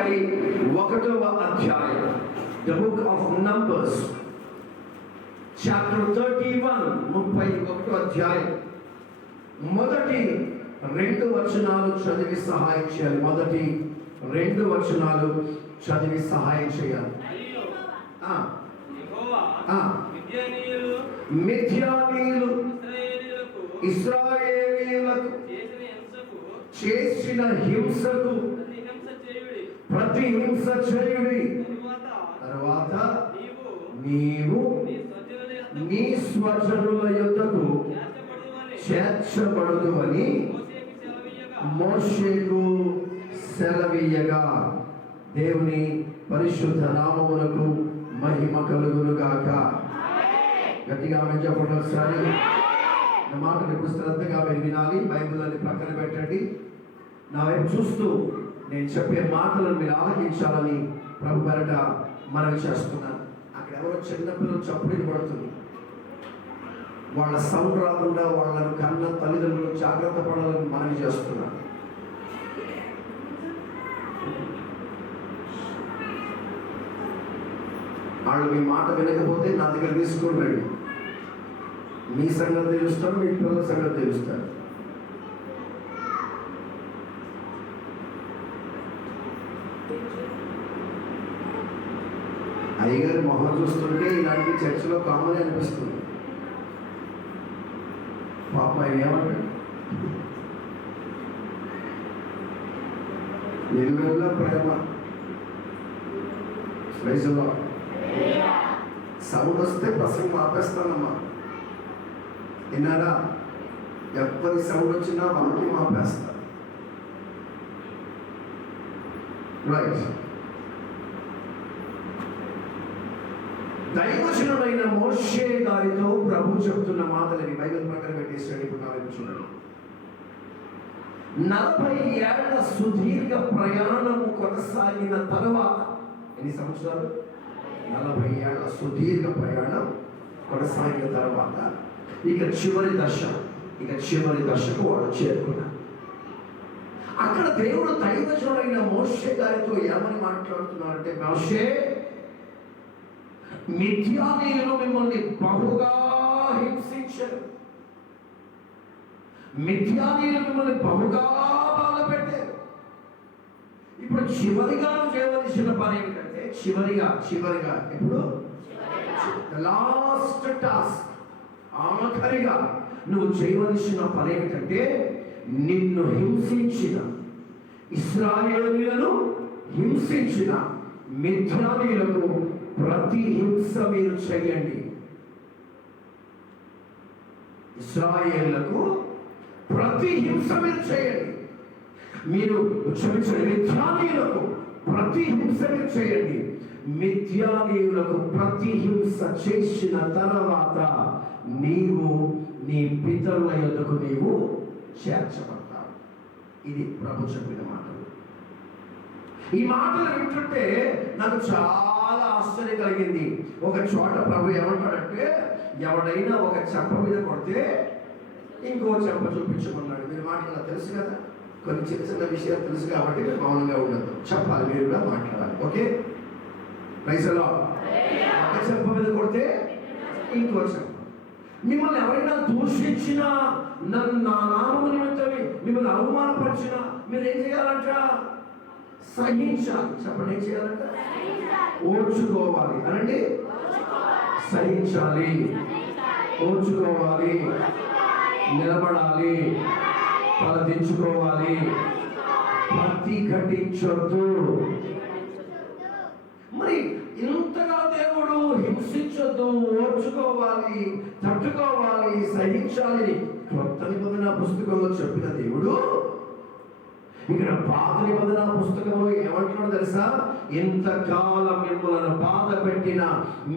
31వ అధ్యాయం, the book of numbers chapter 31 అధ్యాయం మొదటి 2 వచనాలు చదివి సహాయం చేయాలి. మొదటి 2 వచనాలు చదివి సహాయం చేయాలి. మిద్యానీయులు ఇశ్రాయేలీయులకు చేసిన హింసకు ప్రతి హింస చేయుడి. తరువాత నీవు నీ స్వజనుల యొద్దకు చేర్చబడదు అని మోషేకు సెలవీయగా, దేవుని పరిశుద్ధ నామమునకు మహిమ కలుగును గాక. గట్టిగా ఆమేన్ చెప్పండి ఒకసారి. నా మాటలు ఇప్పుడు శ్రద్ధగా మీరు వినాలి. బైబిల్ అని ప్రక్కన పెట్టండి. నా వైపు చూస్తూ నేను చెప్పే మాటలను మీరు ఆలకించాలని ప్రభు పేరట మనవి చేస్తున్నాను. అక్కడ ఎవరో చిన్నపిల్లలు చప్పుడు పడుతుంది. వాళ్ళ సౌండ్ రాకుండా వాళ్ళను కన్న తల్లిదండ్రులు జాగ్రత్త పడాలని మనవి చేస్తున్నాను. వాళ్ళు మీ మాట వినకపోతే నా దగ్గర తీసుకోండి. మీ సంగతి తెలుస్తారు, మీ పిల్లల సంగతి తెలుస్తారు. అయ్యగారి మొహం చూస్తుంటే ఇలాంటి చర్చలో కామన్ అనిపిస్తుంది. పాప ఆయన ఏమంటాడు? ఎరువేళ్ళ ప్రేమ స్పైసులో సౌండ్ వస్తే ప్రసంగం ఆపేస్తానమ్మా. విన్నారా? ఎవరి సౌండ్ వచ్చినా వాక్యం ఆపేస్తా. రైట్. దైవజనుడైన మోషే గారితో ప్రభు చెప్తున్న మాటలని బైబిల్ ప్రకారం పెట్టేసాడు. ఇప్పుడు నా వైపు చూడండి. 40 ఏళ్ల సుదీర్ఘ ప్రయాణము కొనసాగిన తరువాత, ఎన్ని సంవత్సరాలు? 40 ఏళ్ల సుదీర్ఘ ప్రయాణం కొనసాగిన తర్వాత ఇక చివరి దశకు వాడు చేరుకున్నాడు. అక్కడ దేవుడు దైవజనుడైన మోషే గారితో ఏమని మాట్లాడుతున్నారంటే, మోషే, మిద్యానీయులు మిమ్మల్ని బహుగా హింసించారు, మిద్యానీయులు మిమ్మల్ని బహుగా బాధపెట్టారు. ఇప్పుడు చివరిగా నువ్వు చేయవలసిన పని ఏమిటంటే, చివరిగా ఇప్పుడు లాస్ట్ టాస్క్, ఆఖరిగా నువ్వు చేయవలసిన పని ఏమిటంటే, నిన్ను హింసించిన ఇశ్రాయేలీయులను హింసించిన మిద్యానీయులకు ప్రతి హింస మీరు చేయండి. ఇశ్రాయేలులకు ప్రతి హింస మీరు చేయండి. మీరు క్షమించండి, మిద్యానీయులకు ప్రతి హింస మీరు చేయండి. మిద్యానీయులకు ప్రతి హింస చేసిన తర్వాత నీవు నీ పితరుల యొద్దకు నీవు చేర్చబడతావు. ఇది ప్రభు చెప్పిన మాటలు. ఈ మాటలు వింటుంటే నాకు చాలా ఆశ్చర్యం కలిగింది. ఒక చోట ప్రభు ఏమంటాడంటే, ఎవడైనా ఒక చెంప మీద కొడితే ఇంకో చెంప చూపించమన్నాడు. మీరు మాట్లాడాలి, తెలుసు కదా, కొన్ని చిన్న చిన్న విషయాలు తెలుసు కాబట్టి మీరు మౌనంగా ఉండదు, చెప్పాలి, మీరు కూడా మాట్లాడాలి. Okay, praise the Lord. ఒక చెంప మీద కొడితే ఇంకో చెంప. మిమ్మల్ని ఎవరైనా దూషించినా, నా నామము నిమిత్తం మిమ్మల్ని అవమానపరిచినా మీరు ఏం చేయాలంట? సహించాలి. చెప్పండి, ఏం చేయాలంట? ఓర్చుకోవాలి. అనండి, సహించాలి, ఓర్చుకోవాలి, నిలబడాలి, తలదించుకోవాలి, ప్రతిఘటించొద్దు. మరి ఇంతగా దేవుడు హింసించొద్దు, ఓర్చుకోవాలి, తట్టుకోవాలి, సహించాలి కొత్త నిబంధన పుస్తకంలో చెప్పిన దేవుడు ఇక్కడ పాత నిబంధన పుస్తకంలో ఏమంటున్నాడు తెలుసా? ఇంతకాలం మిమ్మల్ని బాధ పెట్టిన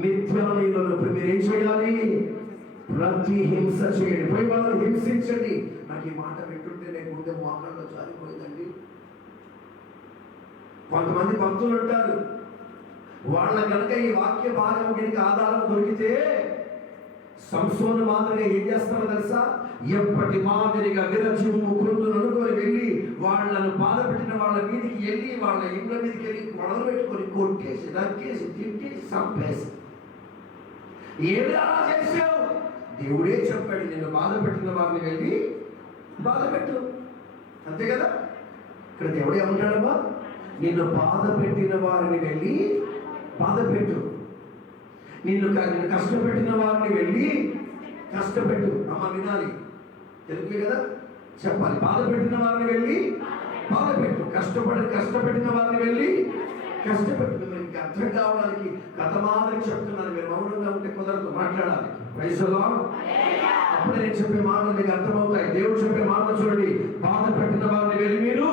మిద్యానీయులను మీరేం చేయాలి? ప్రతి హింస చేయండి, పోయి వాళ్ళని హింసించండి. నాకు ఈ మాట వింటుంటే నేను గుండె మోకాళ్ళలో జారిపోయిందండి. కొంతమంది భక్తులు ఉంటారు, వాళ్ళ కనుక ఈ వాక్య భాగం దీనికి ఆధారం దొరికితే సంసోను మాదిరిగా ఏం చేస్తారో తెలుసా? ఎప్పటి మాదిరిగా విరచిమ్ము కృందును అనుకొని వెళ్ళి వాళ్ళను బాధ పెట్టిన వాళ్ళ మీదకి వెళ్ళి వాళ్ళ ఇండ్ల మీదకి వెళ్ళి గొడవలు పెట్టుకొని కొట్టేసి నరికేసి తిట్టేసి చంపేసి. ఏది అలా చేసావు? దేవుడే చెప్పాడు, నిన్ను బాధ పెట్టిన వారిని వెళ్ళి బాధ పెట్టు, అంతే కదా. ఇక్కడ దేవుడు ఏమంటాడమ్మా? నిన్ను బాధ పెట్టిన వారిని వెళ్ళి బాధ పెట్టు, నిన్ను కష్టపెట్టిన వారిని వెళ్ళి కష్టపెట్టు. అమ్మ వినాలి, తెలుగు కదా, చెప్పాలి. బాధ పెట్టిన వారిని వెళ్ళి బాధ పెట్టు, కష్టపెట్టిన వారిని వెళ్ళి కష్టపెట్టు. మీకు అర్థం కావడానికి కథ మాదిరి చెప్తున్నాను, మీరు మౌనంగా ఉంటే కుదరదు, మాట్లాడాలి. Praise the Lord. అప్పుడే నేను చెప్పే మాటలు మీకు అర్థమవుతాయి. దేవుడు చెప్పే మాటలు చూడండి. బాధ పెట్టిన వారిని వెళ్ళి మీరు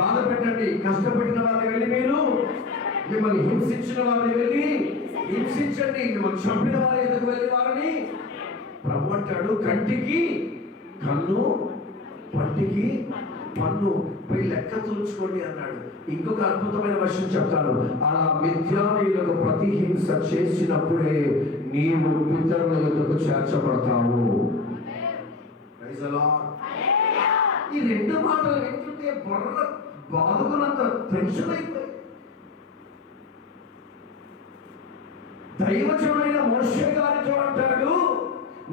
బాధ పెట్టండి, కష్టపెట్టిన వారిని వెళ్ళి మీరు, మిమ్మల్ని హింసించిన వారిని వెళ్ళి హింసించండి, మిమ్మల్ని చంపిన వారి ఎదుగు వెళ్ళి వారిని. ప్రభు అంటాడు, కంటికి కన్ను, పంటికి పన్ను పోయి లెక్క తులుచుకోండి అన్నాడు. ఇంకొక అద్భుతమైన విషయం చెప్తాను. అలా మిథ్యానీయులకు ప్రతిహింస చేసినప్పుడే నీవు పితరుల యొద్దకు చేర్చబడతావు. Praise the lord. ఈ రెండు మాటలు వింటుంటే బుర్ర బాదుకున్నంత టెన్షన్ అయిపోయి, దైవజనుడైన మోషే గారితో అంటాడు,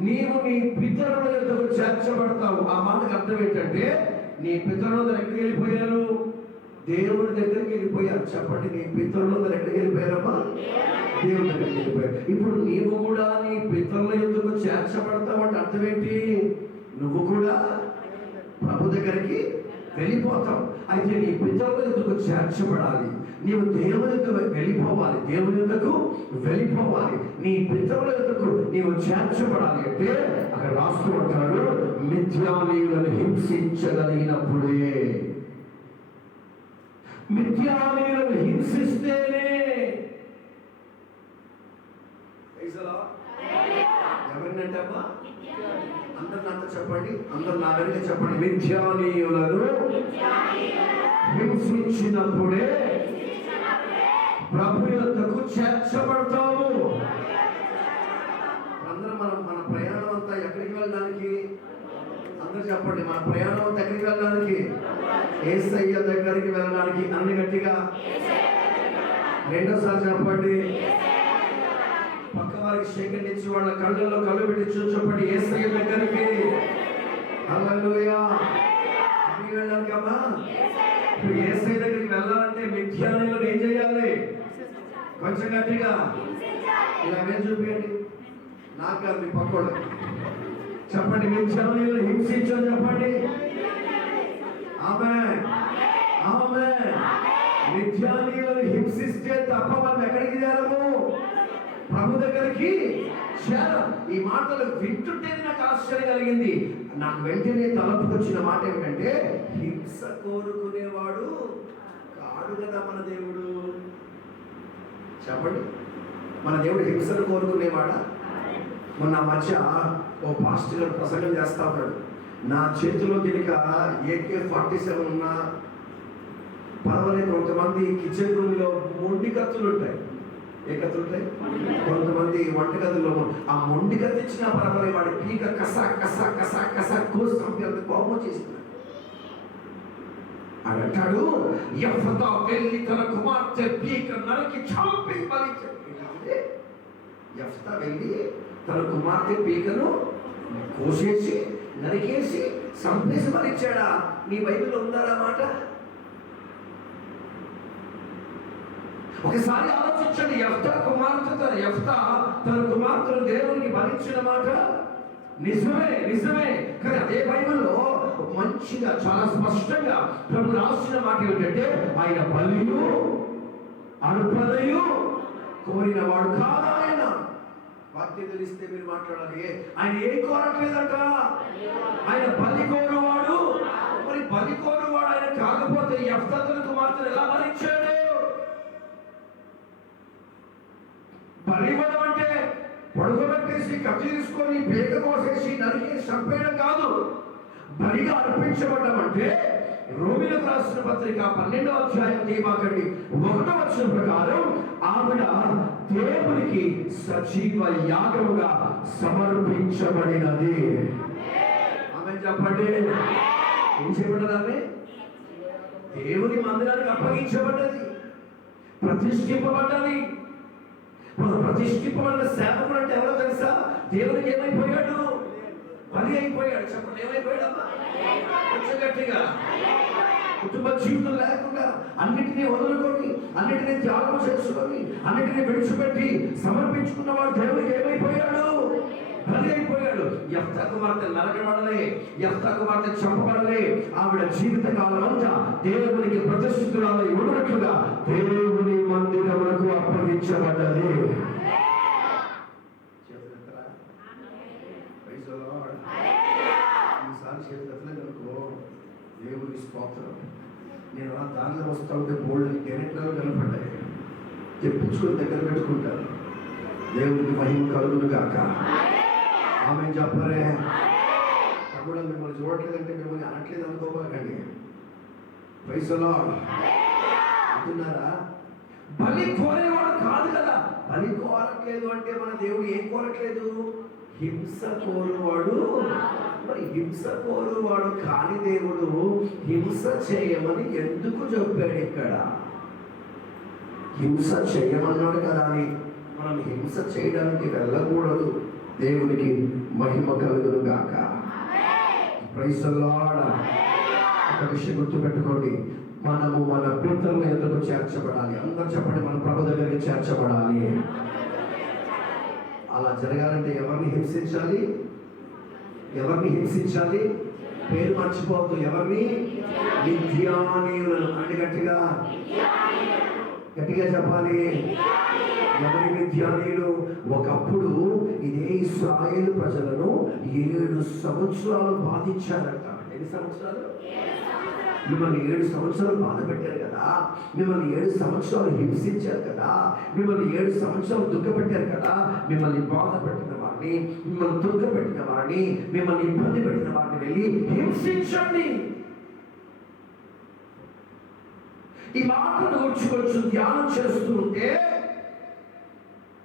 నీవు నీ పితరుల యొద్దకు చేర్చబడతావు. ఆ మాటకు అర్థం ఏంటంటే, నీ పితరుల ఎక్కడికి వెళ్ళిపోయారు? దేవుడి దగ్గరికి వెళ్ళిపోయారు. చెప్పండి, నీ పితరుల ఎక్కడికి వెళ్ళిపోయారమ్మా? దేవుడి దగ్గరికి వెళ్ళిపోయారు. ఇప్పుడు నీవు కూడా నీ పితరుల యొద్దకు చేర్చబడతావు అంటే అర్థం ఏంటి? నువ్వు కూడా ప్రభు దగ్గరికి వెళ్ళిపోతావు. అయితే నీ పితరుల యొద్దకు చేర్చబడాలి, నీవు దేవుని యొద్దకు వెళ్ళిపోవాలి, దేవుని యొద్దకు వెళ్ళిపోవాలి, నీ పితరుల యొద్దకు నీవు చేర్చబడాలి. అంటే అక్కడ రాస్తూ ఉంటాడు, మిథ్యానీయులను హింసించగలిగినప్పుడే. మిథ్యానీయులను హింసిస్తేనే. ఎవరినంటమ్మా? అందరు నాతో చెప్పండి, అందరు నా వెనుక చెప్పండి. మిథ్యానీయులను హింసించినప్పుడే ప్రభు యొద్దకు చేర్చబడతాము. అందరూ మన ప్రయాణం అంతా ఎక్కడికి వెళ్ళడానికి? అందరూ చెప్పండి, మన ప్రయాణం అంతా ఎక్కడికి వెళ్ళడానికి? యేసయ్య దగ్గరికి వెళ్ళడానికి. అన్ని గట్టిగా రెండోసారి చెప్పండి. పక్క వారికి షేకండ్ ఇచ్చి వాళ్ళ కళ్ళల్లో కళ్ళు పెట్టి చెప్పండి, యేసయ్య దగ్గరికి. హల్లెలూయా. ఎక్కడికి వెళ్ళడానికి అమ్మా? ఇప్పుడు యేసయ్య దగ్గరికి వెళ్ళాలంటే మిథ్యానీయులను ఏం చేయాలి? కొంచెం గట్టిగా ఇలా మేము చూపించండి, నాకు కాదు, మీ పక్కోడు చెప్పండి. మిథ్యానీయులను హింసించని చెప్పండి. ఆమేన్, ఆమేన్. మిథ్యానీయులను హింసిస్తే తప్ప మనం ఎక్కడికి చేరము? ప్రభు దగ్గరికి చేరం. ఈ మాటలు వింటుంటేనే నాకు ఆశ్చర్యం కలిగింది. నాకు వెంటనే తలపుకు వచ్చిన మాట ఏమిటంటే, హింస కోరుకునేవాడు కాడు కదా మన దేవుడు. చెప్పండి, మన దేవుడు హింసను కోరుకునేవాడా? మొన్న మధ్య ఓ పాస్టర్ గారు ప్రసంగం చేస్తా ఉన్నాడు. నా చేతిలో గినక AK-47 ఉన్నా పర్వాలేదు. కొంతమంది కిచెన్ రూమ్లో మొండి కత్తులు ఉంటాయి. ఏ కత్తులు ఉంటాయి? కొంతమంది వంటగదుల్లో ఆ మొండి కత్తి ఇచ్చినా పర్వాలేదు, వాడి పీక కసా కసా కసా కసా కోసి చంపేందుకు కోపం చేస్తున్నాడు. అని అంటాడు, యెఫ్తా వెళ్ళి తన కుమార్తె పీక నరికి చంపి బలిచ్చాడు. యెఫ్తా వెళ్ళి తన కుమార్తె పీకను కోసేసి నరికేసి చంపేసి బలిచ్చాడా? నీ బైబిల్లో ఉందా మాట? ఒకసారి ఆలోచించండి. యెఫ్తా తన కుమార్తెను దేవునికి బలిచ్చిన మాట నిజమే, నిజమే. కానీ అదే బైబిల్లో మంచిగా చాలా స్పష్టంగా ప్రభు రాసిన మాట ఏమిటంటే, ఆయన బలియు అర్పణయు కోరిన వాడు కాదా ఆయన. వాక్యం తెలిస్తే మీరు మాట్లాడాలి. ఆయన ఏం కోరట్లేదట, ఆయన బలి కోరువాడు. మరి బలి కోరువాడు ఆయన కాకపోతే యెఫ్తా తన కుమార్తెను ఎలా బలిచ్చాడు? బలివ్వడం అంటే పడుకోబెట్టేసి కత్తి తీసుకొని పేక కోసేసి నరికేసి చంపేయడం కాదు. బలిగా అర్పించబడ్డం అంటే రోమీయులకు రాసిన పత్రిక 12వ అధ్యాయం 1వ వచనం ప్రకారం ఆవిడ దేవునికి సజీవ యాగముగా సమర్పించబడినది. ఆమె చెప్పండి. ఏం చేయబడ్డది? దేవుని మందిరానికి అప్పగించబడ్డది, ప్రతిష్ఠింపబడ్డది. ప్రతిష్ఠింపబడిన సేవకుడు అంటే ఎవరో తెలుసా? దేవునికి ఏమైపోయాడు? బలి అయిపోయాడు. చెప్పండి, ఏమైపోయాడమ్మా? కొంచెం గట్టిగా. కుటుంబ జీవితం లేకుండా అన్నిటినీ వదులుకొని, అన్నిటినీ త్యాగం చేసుకొని, అన్నిటినీ విడిచిపెట్టి సమర్పించుకున్నవాడు దేవునికి ఏమైపోయాడు? బలి అయిపోయాడు. యెఫ్తా కుమార్తె నరకబడలే, యెఫ్తా కుమార్తె చంపబడలే. ఆవిడ జీవిత కాలం అంతా దేవునికి ప్రతిష్ఠితురాలై ఉన్నట్లుగా దేవుని మందిరములకు అప్పగించబడ్డది. ఈసారి చేతులనుకో, దేవుని స్తోత్రం. నేను ఆ దారిలో వస్తా ఉంటే బోల్డ్ గెరెంట్లు కనపడ్డాయి, తెప్పించుకొని దగ్గర పెట్టుకుంటాను. దేవునికి మహిమ కలుగును గాక. ఆమె చెప్పరే. తమ్ముడు మిమ్మల్ని చూడట్లేదంటే మిమ్మల్ని అనట్లేదు అనుకోకండి. ప్రైజ్ ది లార్డ్ అంటున్నారా? బలి కోరేవాడు కాదు కదా. బలి కోరట్లేదు అంటే మన దేవుడు ఏం కోరట్లేదు? హింస కోరువాడు. మరి హింస కోరువాడు కాని దేవుడు హింస చేయమని ఎందుకు చెప్పాడు ఇక్కడ? హింస చేయమన్నాడు కదా అని మనం హింస చేయడానికి వెళ్ళకూడదు. దేవునికి మహిమ కలుగును గాక. Praise the Lord. ఒక విషయం గుర్తుపెట్టుకోండి, మనము మన పితరుల ఎదురుకు చేర్చబడాలి. అందరూ చెప్పండి, మన ప్రభు దగ్గరికి చేర్చబడాలి. అలా జరగాలంటే ఎవరిని హింసించాలి? ఎవరిని హింసించాలి? పేరు మర్చిపోవద్దు. ఎవరిని? మిథ్యానీయులను. అంటే గట్టిగా గట్టిగా చెప్పాలి. ఎవరి మిథ్యానీయులు? ఒకప్పుడు ఇదే ఇశ్రాయేలు ప్రజలను 7 సంవత్సరాలు బాధించారట. ఎన్ని సంవత్సరాలు? మిమ్మల్ని 7 సంవత్సరాలు బాధ పెట్టారు కదా, మిమ్మల్ని 7 సంవత్సరాలు హింసించారు కదా, మిమ్మల్ని 7 సంవత్సరాలు దుఃఖపెట్టారు కదా. మిమ్మల్ని బాధ పెట్టిన వారిని, మిమ్మల్ని దుఃఖపెట్టిన వారిని, మిమ్మల్ని ఇబ్బంది పెట్టిన వారిని వెళ్ళి హింసించండి. ఈ మాటను గురించి ధ్యానం చేస్తూ ఉంటే,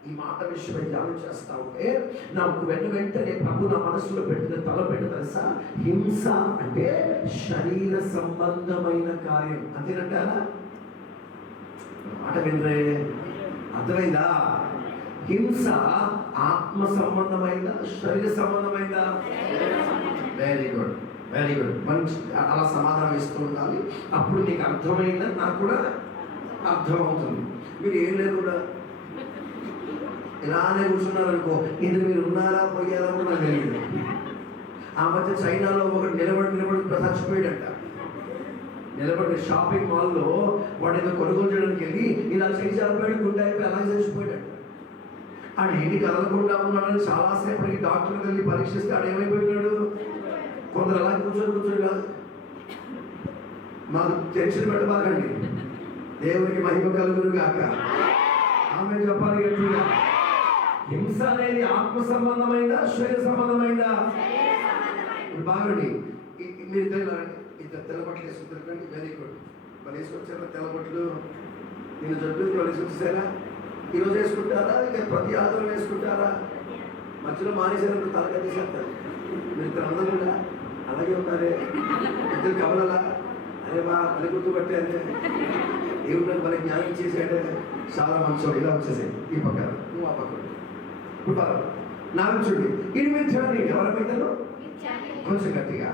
ఈ మాట విషయమై ధ్యానం చేస్తా ఉంటే నాకు వెంటనే ప్రభు నా మనసులో పెట్టిన తలపెట్టు తెలుసా? హింస అంటే శరీర సంబంధమైన కార్యం. అంతేనంటారా? మాట వినరే? అర్థమైందా? హింస ఆత్మ సంబంధమైన, శరీర సంబంధమైన? Very good, very good. మంచి అలా సమాధానం ఇస్తూ ఉండాలి. అప్పుడు నీకు అర్థమైందని నాకు కూడా అర్థమవుతుంది. మీరు ఏం లేకుండా ఇలానే కూర్చున్నారు అనుకో, ఇది మీరు ఉన్నారా పోయారా కూడా నాకు తెలియదు. ఆ మధ్య చైనాలో ఒకటి నిలబడి చచ్చిపోయాడంట. నిలబడి షాపింగ్ మాల్లో వాడు ఏదో కొనుగోలు చేయడానికి వెళ్ళి ఇలా చేసిపోయాడు, గుండె అయిపోయి అలా చచ్చిపోయాడంట. ఆడు ఏంటి కదలకుండా ఉన్నాడని చాలాసేపటికి డాక్టర్ వెళ్ళి పరీక్షిస్తే ఆడు ఏమైపోయినాడు? కొందరు అలా కూర్చొని కాదు. మాకు టెన్షన్ పెట్టబాకండి. దేవునికి మహిమ కలుగును గాక. ఆమె చెప్పాలి గట్టిగా. హింస అనేది ఆత్మ సంబంధమైందా, శరీర సంబంధమైందా? బాగండి. మీరు ఇద్దరు తెల్లబట్టలు వేసుకుంటారు. Very good. మరి వేసుకొచ్చారా తెల్లబట్టలు? నేను చెప్పింది వాళ్ళు వేసుకొచ్చారా? ఈరోజు వేసుకుంటారా? ఇక ప్రతి ఆదివారం వేసుకుంటారా? మధ్యలో మానేసారు, తలగా తీసేస్తారు. మీరు ఇద్దరు అందరూ అలాగే ఉన్నారే. ఇద్దరు కవలలా? అరే బా మళ్ళీ గుర్తుపట్టారే. దేవుడు మళ్ళీ జ్ఞానం చేసాడే. చాలా మంచి ఇలా వచ్చేసాయి. ఈ పక్కన నువ్వు ఆ పక్కన. ఇప్పుడు నాకు చూడండి, ఇది మిథ్యాని. ఎవరమైతారు? కొంచెం గట్టిగా.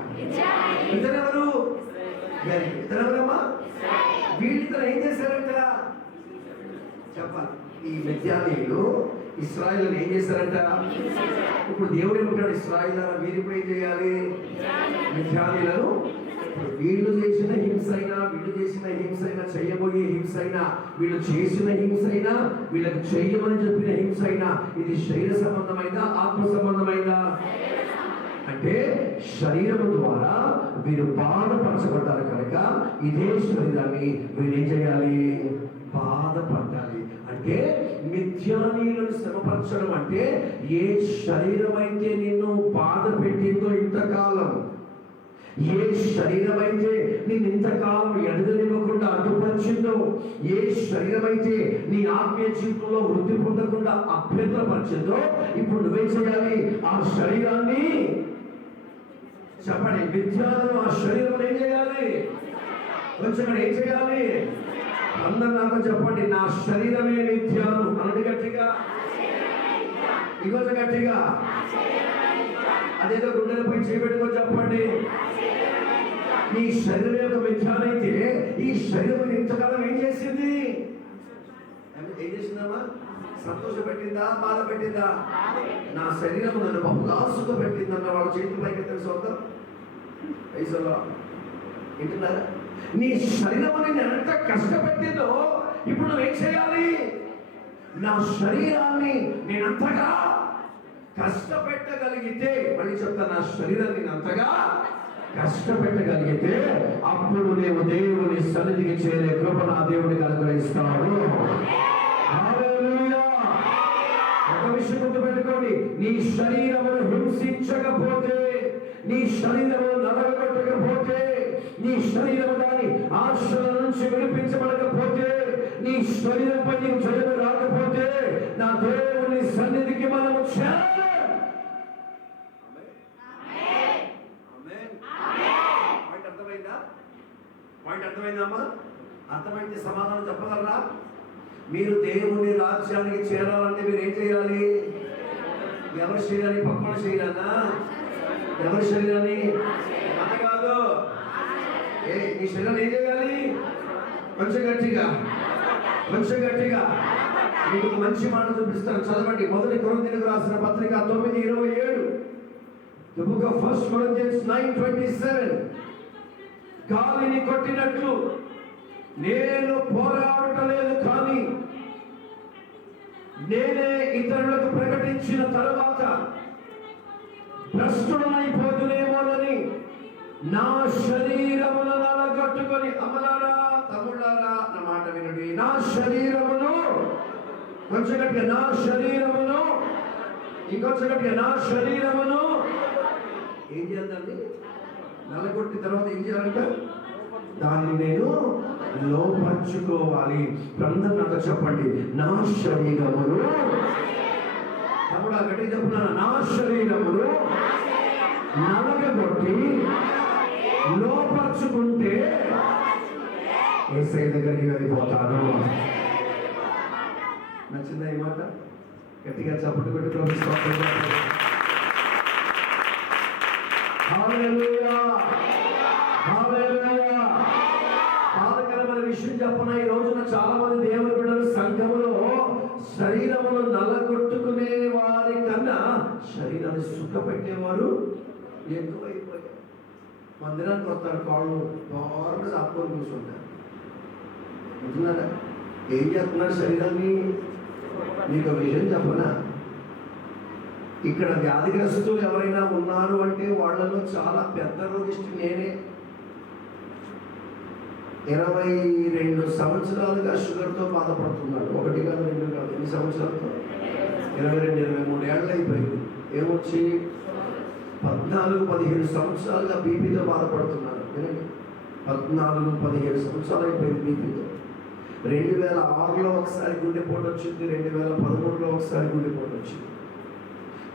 ఇతరెవరు? ఇతరెవరమ్మా? వీళ్ళిద్దరు ఏం చేశారంట చెప్పాలి. ఈ మిథ్యానీయులు ఇశ్రాయేలును ఏం చేశారంట? ఇప్పుడు దేవుడు ఏమంటాడు? ఇశ్రాయేలులారా మీరు ఇప్పుడు ఏం చేయాలి? మిథ్యానీయులను వీళ్ళు చేసిన హింస అయినా, వీళ్ళు చేసిన హింస అయినా, చెయ్యబోయే హింస అయినా, వీళ్ళు చేసిన హింస అయినా, వీళ్ళకి చెయ్యమని చెప్పిన హింస అయినా, ఇది శరీర సంబంధమైందా, ఆత్మ సంబంధమైందా? అంటే శరీరం ద్వారా వీరు బాధపరచబడ్డారు కనుక ఇదే శరీరాన్ని వీరు ఏం చేయాలి? బాధపడాలి. అంటే మిథ్యానీయులను శ్రమపరచడం అంటే ఏ శరీరం అయితే నిన్ను బాధ పెట్టిందో ఇంతకాలం, ఏ శరీరం అయితే నేను ఇంతకాలం ఎడగనివ్వకుండా అడ్డుపరిచిందో, ఏ శరీరం అయితే నీ ఆత్మీయ జీవితంలో వృద్ధి పొందకుండా అభ్యంతరపరిచిందో, ఇప్పుడు నువ్వేం చేయాలి? ఆ శరీరాన్ని చెప్పండి, విద్యాలను ఆ శరీరం ఏం చేయాలి? కొంచెం ఏం చేయాలి? అందరు నాతో చెప్పండి, నా శరీరమే మిథ్యాను అనండి గట్టిగా, ఇంకొంచెం గట్టిగా. అదేదో గుండెలపై చేపెట్టుకో చెప్పండి. నీ శరీరం యొక్క మిథ్యానైతే ఈ శరీరం ఇంతకాలం ఏం చేసింది? ఏం చేసిందమ్మా? సంతోష పెట్టిందా? బాధ పెట్టిందా? నా శరీరం నన్ను బహుగా సుఖ పెట్టిందన్న వాళ్ళ చేతుల పైకి తెలుసు వయసులో వింటున్నారా? నీ శరీరం నేను ఎంత కష్టపెట్టిందో ఇప్పుడు నువ్వేం చేయాలి? నా శరీరాన్ని నేను అంతగా కష్టపెట్టగలిగితే, మళ్ళీ చెప్తా, నా శరీరాన్ని నేను అంతగా కష్టపెట్టగలిగితే అప్పుడు నేను దేవుని సన్నిధికి చేరే కృప నా దేవుడికి అనుగ్రహిస్తాడు. హల్లెలూయా. ఒక విషయం గుర్తుపెట్టుకోండి, నీ శరీరమును హింసించకపోతే, నీ శరీరమును నలగొట్టకపోతే, నీ శరీరము దాని ఆశల నుంచి విడిపించబడకపోతే, నీ శరీరంపై నీకు జయము రాకపోతే నా దేవుని సన్నిధికి మనము చేరాలి. పాయింట్ అర్థమైందమ్మా? అర్థమైతే సమాధానం చెప్పగలరా? మీరు దేవుని రాజ్యానికి చేరాలంటే మీరు ఏం చేయాలి? ఎవరి శరీరాన్ని? పక్కన శరీరాన్నా? ఎవరి శరీరాన్ని? అంత కాదు. నీ శరీరాన్ని ఏం చేయాలి? కొంచెం గట్టిగా, కొంచెం గట్టిగా. మీకు మంచి మాట చూపిస్తాను, చదవండి. మొదటి కొరింథీయులకు రాసిన పత్రిక 9:27. The book of 1 Corinthians 9:27. గాలిని కొట్టినట్లు నేను పోరాడటలేదు, కానీ నేనే ఇతరులకు ప్రకటించిన తరువాత భ్రష్టుడనైపోతునేమోనని నా శరీరమును నలగొట్టుకొని, అమలారా తమ్ముళ్ళారా నా మాట వినండి, నా శరీరమును, కొంచెం గట్టిగా, నా శరీరమును, ఇంకొంచెం గట్టిగా, నా శరీరమును ఏం చేద్దండి? నలగొట్టిన తర్వాత ఏం చేయాలంట? దాన్ని నేను లోపరుచుకోవాలి. అందరూ నాతో చెప్పండి, నా శరీరమును, తమ్ముడా గట్టి చెప్పున్నా, నా శరీరమును నలగొట్టి లోపరుచుకుంటే యేసయ్య దగ్గరికి వెళ్ళిపోతాను. నచ్చిందా ఈ మాట? గట్టిగా చప్పట్లు పెట్టుకోవాలి. హల్లెలూయా, హల్లెలూయా. బాధకరమైన విషయం చెప్పనా, ఈ రోజున చాలా మంది దేవుని బిడ్డలు సంఘములో శరీరమును నల్లగొట్టుకునే వారి కన్నా శరీరాన్ని సుఖపెట్టేవారు ఎక్కువైపోయారు. మందిరానికి వస్తారు, కాళ్ళు బాగా సాపుకొని కూర్చుంటారు. అంటున్నారా? ఏం చేస్తున్నారు శరీరాన్ని? మీకు విషయం చెప్పనా, ఇక్కడ వ్యాధిగ్రస్తులు ఎవరైనా ఉన్నారు అంటే వాళ్ళలో చాలా పెద్ద రోగిష్టి నేనే. 22 సంవత్సరాలుగా షుగర్తో బాధపడుతున్నాడు. 1 కాదు 2 కాదు, ఎన్ని సంవత్సరాలతో? 22-23 ఏళ్ళు అయిపోయింది. ఏమొచ్చి 14-15 సంవత్సరాలుగా బీపీతో బాధపడుతున్నాడు. 14-15 సంవత్సరాలు అయిపోయింది బీపీతో. 2006లో ఒకసారి గుండెపోటు వచ్చింది, 2013లో ఒకసారి గుండెపోటు వచ్చింది.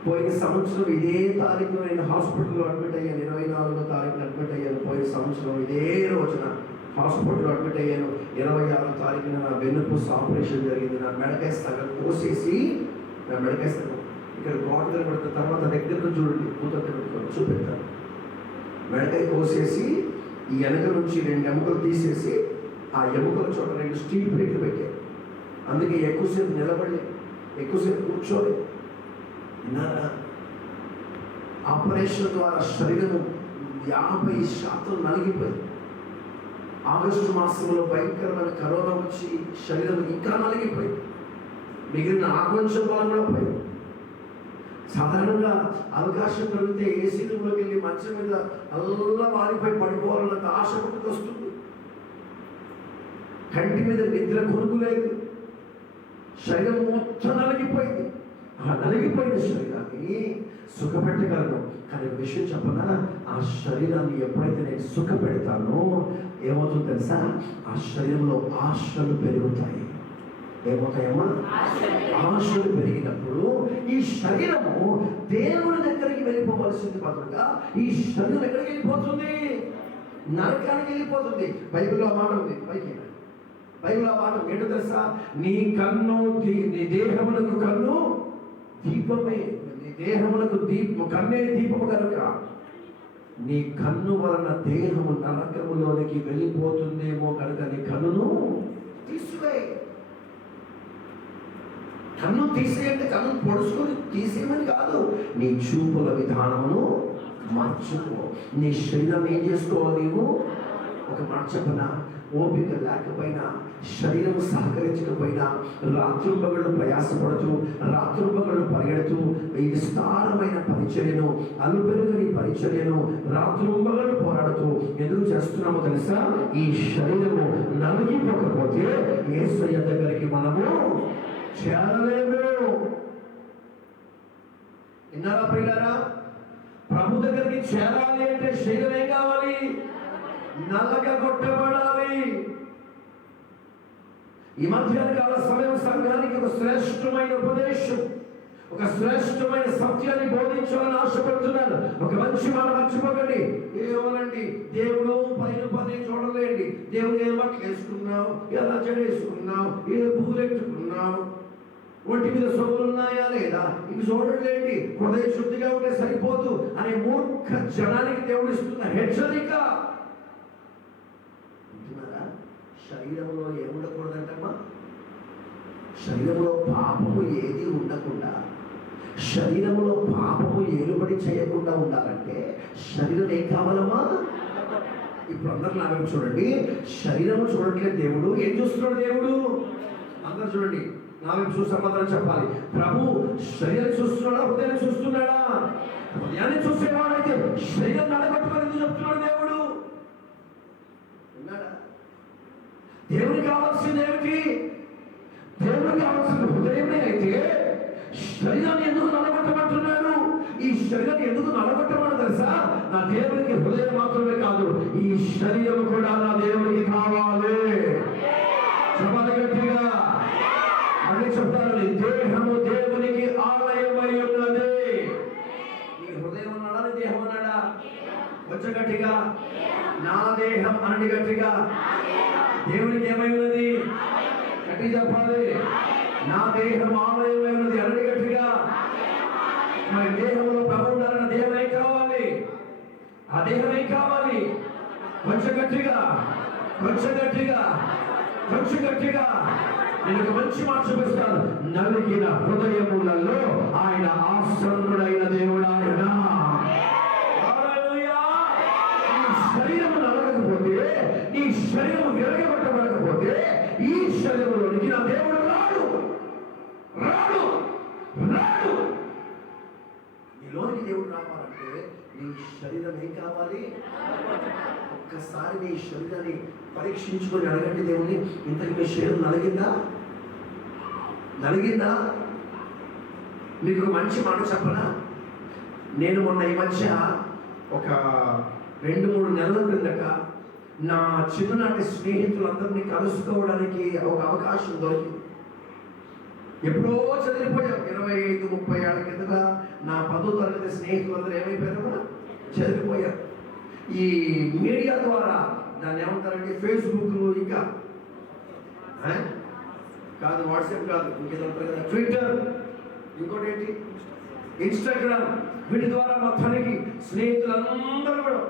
పోయిన సంవత్సరం ఇదే తారీఖున నేను హాస్పిటల్లో అడ్మిట్ అయ్యాను. 24వ తారీఖున అడ్మిట్ అయ్యాను. పోయిన సంవత్సరం ఇదే రోజున హాస్పిటల్లో అడ్మిట్ అయ్యాను. 26వ తారీఖున నా వెన్నుపూస ఆపరేషన్ జరిగింది. నా మెడకాయ సగం కోసేసి, నా మెడకాయ సగం ఇక్కడ గోడ పెడుతున్న తర్వాత దగ్గర చూడండి, కూతురు పెట్టుకోండి, చూపెడతాను. మెడకాయ కోసేసి ఈ వెనక నుంచి 2 ఎముకలు తీసేసి ఆ ఎముకల చోట 2 స్టీల్ ప్లేట్లు పెట్టారు. అందుకే ఎక్కువసేపు నిలబడి, ఎక్కువసేపు కూర్చోని. విన్నారా? ఆపరేషన్ ద్వారా శరీరం 50% నలిగిపోయింది. ఆగస్టు మాసంలో భయంకరమైన కరోనా వచ్చి శరీరం ఇంకా నలిగిపోయింది. మిగిలిన కొంచెం బలం కూడా పోయింది. సాధారణంగా అవకాశం కలిగితే ఏసీ రూమ్లోకి వెళ్ళి మంచం మీద అల్లా వారిపోయి పడిపోవాలన్న ఆశ పుట్టుకొస్తుంది. కంటి మీద నిద్ర కొనుక్కు లేదు. శరీరం మొత్తం నలిగిపోయింది. ఆ నలిగిపోయిన శరీరాన్ని సుఖపెట్టగలను. కానీ విషయం చెప్పనా, ఆ శరీరాన్ని ఎప్పుడైతే నేను సుఖ పెడతానో ఏమవుతుందో తెలుసా, ఆ శరీరంలో ఆశలు పెరుగుతాయి. ఏమవుతాయమ్మా? ఆశలు పెరిగినప్పుడు ఈ శరీరము దేవుని దగ్గరికి వెళ్ళిపోవలసింది బదులుగా ఈ శరీరం ఎక్కడికి వెళ్ళిపోతుంది? నరకానికి వెళ్ళిపోతుంది. బైబిల్లో మాట ఉంది, పైకి బైబిల్ మాట ఏంటో తెలుసా, నీ కన్ను నీ దేహములకు కన్ను దీపమే, నీ దేహములకు కన్నే దీపము కనుక నీ కన్ను వలన దేహము నరకములోనికి వెళ్ళిపోతుందేమో కనుక నీ కన్నును తీసివేయి. కన్ను తీసేయంటే కన్ను పొడుచుకొని తీసేయమని కాదు, నీ చూపుల విధానమును మార్చుకో. నీ శరీరం ఏం చేసుకోవాలి? నీవు ఒక మాట చెప్పన, ఓపిక లేకపోయినా, శరీరం సహకరించకపోయినా, రాత్రుంబగళ్ళు ప్రయాసపడుతూ, రాత్రుంబగళ్ళు పరిగెడుతూ ఈ విస్తారమైన పరిచర్యను, అలుపెరుగని పరిచర్యను రాత్రుంబగళ్ళు పోరాడుతూ ఎందుకు చేస్తున్నామో తెలుసా? ఈ శరీరము నలిగిపోకపోతే యేసయ్య దగ్గరికి మనము చేరలేము. విన్నారా ప్రియులారా? ప్రభు దగ్గరికి చేరాలి అంటే శరీరం ఏం కావాలి? నలగగొట్టబడాలి. ఈ మధ్యాహ్న కాల సమయం సంఘానికి ఒక శ్రేష్టమైన ఉపదేశం, ఒక శ్రేష్టమైన సత్యాన్ని బోధించాలని ఆశపడుతున్నాను. ఒక మంచి మాట మర్చిపోకండి. ఏమోనండి, దేవుడు పైన పని చూడలేండి. దేవుడు ఏ బట్టలు వేసుకున్నావు, ఎలా చెడేసుకున్నావు, ఏ పూలు ఎట్టుకున్నావు, ఒంటి మీద సొమ్ములు ఉన్నాయా లేదా, ఇంక చూడలేండి, హృదయ శుద్ధిగా ఉంటే సరిపోదు అనే మూర్ఖ జనానికి దేవుడు ఇస్తున్న హెచ్చరిక. శరీరంలో ఏముండకూడదంటమ్మా? శరీరంలో పాపము ఏది ఉండకుండా, శరీరంలో పాపము ఏలుబడి చేయకుండా ఉండాలంటే శరీరం ఏం కావాలమ్మా? ఇప్పుడు అందరూ నా వైపు చూడండి. శరీరము చూడట్లేదు దేవుడు, ఏం చూస్తున్నాడు దేవుడు? అందరూ చూడండి, నా వైపు చూసి సమాధానం చెప్పాలి. ప్రభు శరీరం చూస్తున్నాడా, హృదయాన్ని చూస్తున్నాడా? హృదయాన్ని చూసేవాడైతే శరీరం నడగొట్టుకొని చెప్తున్నాడు దేవుడు. విన్నాడా? దేవునికి కావాల్సింది ఏమిటి? దేవునికి కావాల్సిన హృదయమే అయితే శరీరాన్ని ఎందుకు నలగొట్టమంటున్నాడు? ఈ శరీరాన్ని ఎందుకు నలగొట్టమని తెలుసా? నా దేవునికి హృదయం మాత్రమే కాదు, ఈ శరీరం కూడా నా దేవునికి కావాలి. చెప్పాలి గట్టిగా, అదే చెప్తారు. దేహము దేవునికి ఆలయమై ఉన్నది. నీ హృదయం ఉన్నాడా, నీ దేహం ఉన్నాడా? కొంచెం గట్టిగా, నా దేహం అనండి గట్టిగా. దేవునికి ఏమై ఉన్నది? గట్టి చెప్పాలి. నా దేహం ఆలయమై ఉన్నది అనండి గట్టిగా. మరి దేహంలో ప్రభు ఉండాలన్న దేహం ఏం కావాలి? ఆ దేహం ఏం కావాలి? కొంచెం గట్టిగా, కొంచెం గట్టిగా, కొంచెం గట్టిగా. నేను ఒక మంచి మాట చూపిస్తాను. నలిగిన హృదయములలో ఆయన ఆసన్నుడైన దేవుడు ఆయన. శరీరము నలగకపోతే, ఈ శరీరము విరగబట్టబడకపోతే ఈ శరీరంలోనికి నా దేవుడు రాడు, రాడు, రాడు. నీలోనికి దేవుడు రావాలంటే నీ శరీరం ఏం కావాలి? ఒక్కసారి నీ శరీరాన్ని పరీక్షించుకొని అడగండి దేవుని, ఇంతకు మీ శరీరం నలిగిందా? నలిగిందా? మీకు ఒక మంచి మాట చెప్పనా? నేను మొన్న ఈ మధ్య ఒక 2-3 నెలల క్రిందట నా చిన్ననాటి స్నేహితులందరినీ కలుసుకోవడానికి ఒక అవకాశం దొరికింది. ఎప్పుడో చదివిపోయాం, 25-30 ఏళ్ళ కిందట నా 10వ తరగతి స్నేహితులందరూ ఏమైపోయారు? చదివిపోయారు. ఈ మీడియా ద్వారా దాన్ని ఏమంటారండి, ఫేస్బుక్, ఇంకా కాదు వాట్సాప్ కాదు, ఇంకేదంటారు కదా, ట్విట్టర్, ఇంకోటి ఏంటి, ఇన్స్టాగ్రామ్, వీటి ద్వారా మొత్తానికి స్నేహితులందరూ కూడా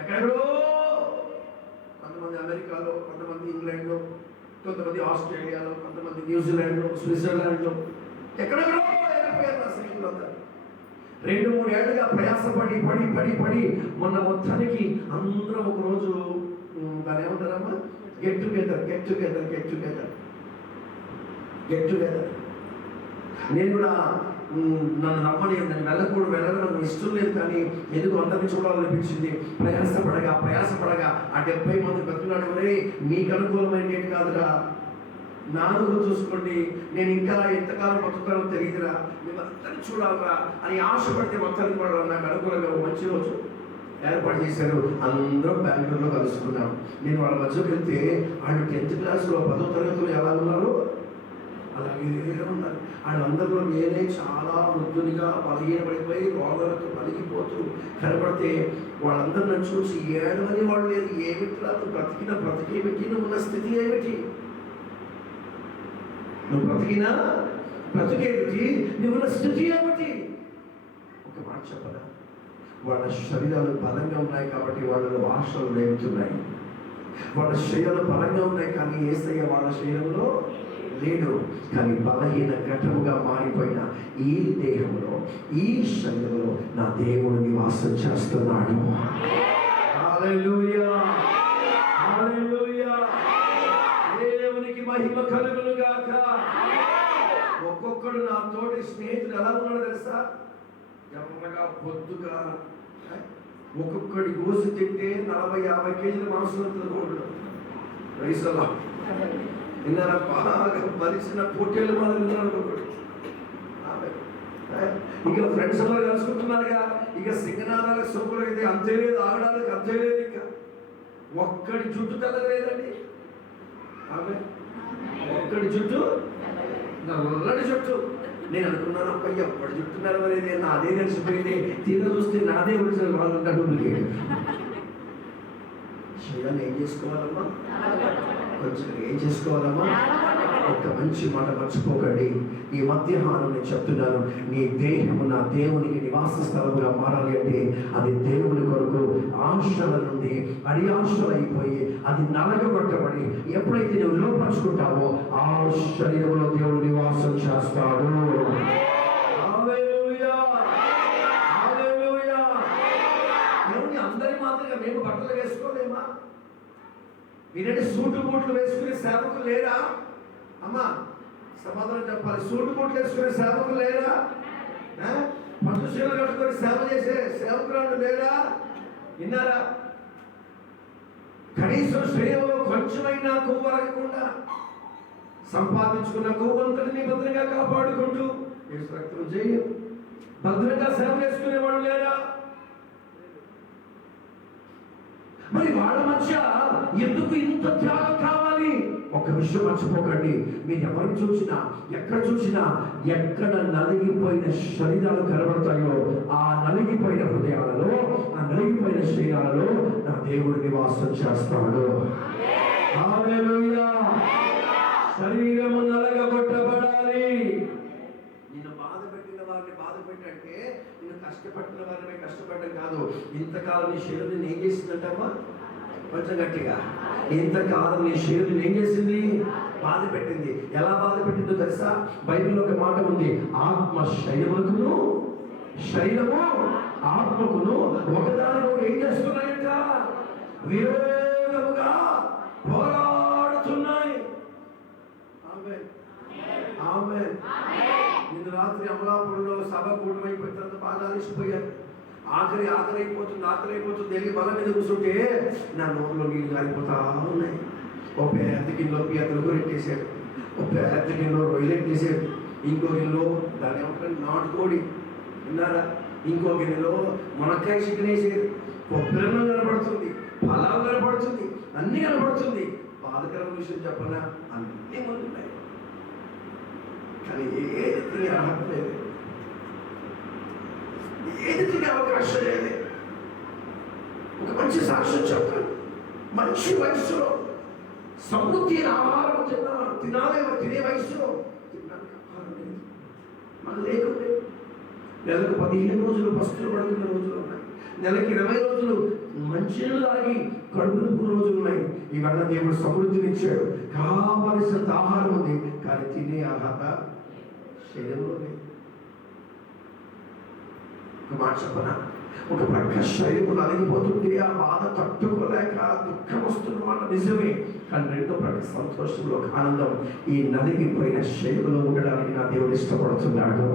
ఎక్కడెక్కడో, కొంతమంది అమెరికాలో, కొంతమంది ఇంగ్లాండ్లో, కొంతమంది ఆస్ట్రేలియాలో, కొంతమంది న్యూజిలాండ్లో, స్విట్జర్లాండ్లో, ఎక్కడెక్కడో వెళ్ళిపోయారు నా స్నేహితులందరూ. 2-3 ఏళ్ళుగా ప్రయాసపడి పడి పడి పడి మొన్న మొత్తానికి అందరం ఒకరోజు దాన్ని ఏమంటారమ్మా, get together, get together, get together, get together. నేను కూడా నన్ను రమ్మని, నన్ను వెళ్ళడం నాకు ఇష్టం లేదు, కానీ ఎందుకు అందరినీ చూడాలనిపించింది. ప్రయాసపడగా ఆ 70 మంది బతుకున్నాడు. ఎవరే మీకు అనుకూలమైన ఏంటి కాదురా, నాను చూసుకోండి, నేను ఇంకా ఎంతకాలం బతుకుతానో తెలియదురా, మిమ్మల్ని అందరినీ చూడాలరా అని ఆశపడితే మొత్తానికి కూడా నాకు అనుకూలంగా మంచి రోజు ఏర్పాటు చేశారు. అందరం బెంగళూరులో కలుసుకున్నాం. నేను వాళ్ళ మధ్యలోకి వెళ్తే వాళ్ళు 10th క్లాస్లో 10వ తరగతిలో ఎలా ఉన్నారు అలాగే ఉన్నారు. వాళ్ళందరిలో నేనే చాలా వృద్ధునిగా బలహీనపడిపోయి రోగాలతో పలిగిపోతూ కనబడితే వాళ్ళందరూ నన్ను చూసి ఏడవని వాళ్ళు లేదు. ఏమిట్లా నువ్వు బ్రతికేమిటి, నువ్వు ఉన్న స్థితి ఏమిటి, నువ్వు బ్రతికేమిటి, నువ్వు ఉన్న స్థితి ఏమిటి? ఒక మాట చెప్పరా, వాళ్ళ శరీరాలు బలంగా ఉన్నాయి కాబట్టి వాళ్ళలో ఆశలు రేగుతున్నాయి. వాళ్ళ శరీరాలు బలంగా ఉన్నాయి కానీ యేసయ్య వాళ్ళ శరీరంలో లేడు. కానీ బలహీన ఘటముగా మారిపోయిన ఈ దేహంలో, ఈ శరీరంలో నా దేవుడు నివాసం చేస్తున్నాడు. హల్లెలూయా, హల్లెలూయా, దేవునికి మహిమ కలుగును గాక. ఒక్కొక్కడు నా తోటి స్నేహితుడు ఎలా ఉన్నాడో తెలుసా? ఎమ్మగా పొద్దుగా ఒక్కొక్కడి గోసి తింటే 40-50 కేజీల మాంసం రైసలా విన్నారా? బాగా పరిచిన పొట్టేళ్ళు మనం విన్నాడు. ఇక ఫ్రెండ్స్ అందరూ కలుసుకుంటున్నారుగా. ఇక సింగనాదాల సొమ్ములు అయితే అంతే లేదు, ఆగడానికి అంతే లేదు. ఇక ఒక్కడి జుట్టు తెల్లలేదండి. ఆమె ఒక్కడి జుట్టు నల్లటి జుట్టు. నేను అనుకున్నాను అప్పయ్య ఎప్పటి జుట్టు నెలవలేదే, నాదే నడిచిపోయింది. తీర చూస్తే నాదే వచ్చిన వాళ్ళంతా డూప్లికేట్. శరీరాన్ని ఏం చేసుకోవాలమ్మా? కొంచెం ఏం చేసుకోవాలమ్మా? ఒక మంచి మాట మర్చిపోకండి. ఈ మధ్యాహ్నం నేను చెప్తున్నాను, నీ దేహము నా దేవునికి నివాస స్థలముగా మారాలి అంటే అది దేవుని కొరకు ఆశల నుండి అడియాశలు అయిపోయి అది నలగొట్టబడి ఎప్పుడైతే నువ్వు లోపరుచుకుంటావో ఆ శరీరంలో దేవుడు నివాసం చేస్తాడు. అందరి మాదిరిగా మేము బట్టలు వేసుకోలేమా? మీరంటే సూటు బూట్లు వేసుకునే సేవకులు లేరా? అమ్మా సమాధానం చెప్పాలి. సూటు బూట్లు వేసుకునే సేవకులు లేరా? పట్టు చీరలు కట్టుకొని సేవ చేసే సేవకులు లేరా? విన్నారా? కనీసం శరీరంలో కొంచెమైనా కొవ్వు అరగకుండా సంపాదించుకున్న కొవ్వంతటిని భద్రంగా కాపాడుకుంటూ రక్తం చేయ భద్రంగా సేవ చేసుకునే వాళ్ళు లేరా? మరి వాళ్ళ మధ్య ఎందుకు ఇంత త్యాగం కావాలి? ఒక విషయం మర్చిపోకండి, మీరు ఎవరిని చూసినా ఎక్కడ నలిగిపోయిన శరీరాలు కనబడతాయో ఆ నలిగిపోయిన హృదయాలలో, ఆ నలిగిపోయిన శరీరాలలో నా దేవుడు నివాసం చేస్తాడు. హల్లెలూయా. శరీరము నలగగొట్టబడాలి. నిన్ను బాధ పెట్టిన వారిని బాధ పెట్టంటే నిన్ను కష్టపడిన వారిని కష్టపడడం కాదు. ఇంతకాలం నీ శరీరం ఏం చేసిందంటమ్మా? కొంచెం గట్టిగా, ఇంతకాలం నీ శరీరం ఏం చేసింది? బాధ పెట్టింది. ఎలా బాధ పెట్టిందో తెలుసా? బైబిల్లో ఒక మాట ఉంది, ఆత్మ శరీరమును శరీరము ఆత్మకును ఒకదానిలో ఏం చేస్తున్నాయంట? విరోధముగా పోరాడుతున్నాయి. ఆమేన్, ఆమేన్. నిన్న రాత్రి అమలాపురంలో సభ కూటమైపోయిన తర్వాత బాగా అలసిపోయాను. ఆకలి అయిపోతుంది. వెళ్ళి బల మీద కూర్చుంటే నా నోట్లో నీళ్ళు కారిపోతా ఉన్నాయి. ఒక పెద్ద గిన్నెలో పీతలు కూరెట్టేసాడు, ఒక పెద్ద గిన్నెలో రొయ్యలెట్టేసాడు, ఇంకో గిన్నెలో దాని ఏమంటారు నాటుకోడి విన్నారా, ఇంకో గిన్నెలో మునక్కాయ చికెన్ వేసాడు. కొబ్బరిలో కనబడుతుంది, పలావ్ కనబడుతుంది, అన్నీ కనబడుతుంది. బాధకరమైన విషయం చెప్పనా? అన్నీ ముందున్నాయి కానీ ఏది తినే అర్హత లేదు, ఏది తినే అవకాశం లేదు. ఒక మంచి సాక్ష్యం చెప్తాను. మంచి వయసులో సమృద్ధి ఆహారం తినే వయసులో తినడానికి ఆహారం లేదు, మనకు లేకుండే. నెలకు 15 రోజులు పస్తులు పడుతున్న రోజులు ఉన్నాయి, నెలకి 20 రోజులు మంచినీళ్ళు తాగి కడుపునుకు రోజులు ఉన్నాయి. ఇవన్నీ దేవుడు సమృద్ధినిచ్చాడు, కావలసినంత ఆహారం ఉంది కానీ తినే అర్హత శరీరంలో లేదు. ఒక మాట చెప్పనా? ఒక ప్రక్క శరీరం నలిగిపోతుంది, ఆ బాధ తట్టుకోలేక దుఃఖం వస్తున్నమాట నిజమే. కానీ రెండో ప్రక్క సంతోషంలో ఆనందం. ఈ నలిగిపోయిన శరీరంలో ఉండడానికి నా దేవుడు ఇష్టపడుతున్నాడు.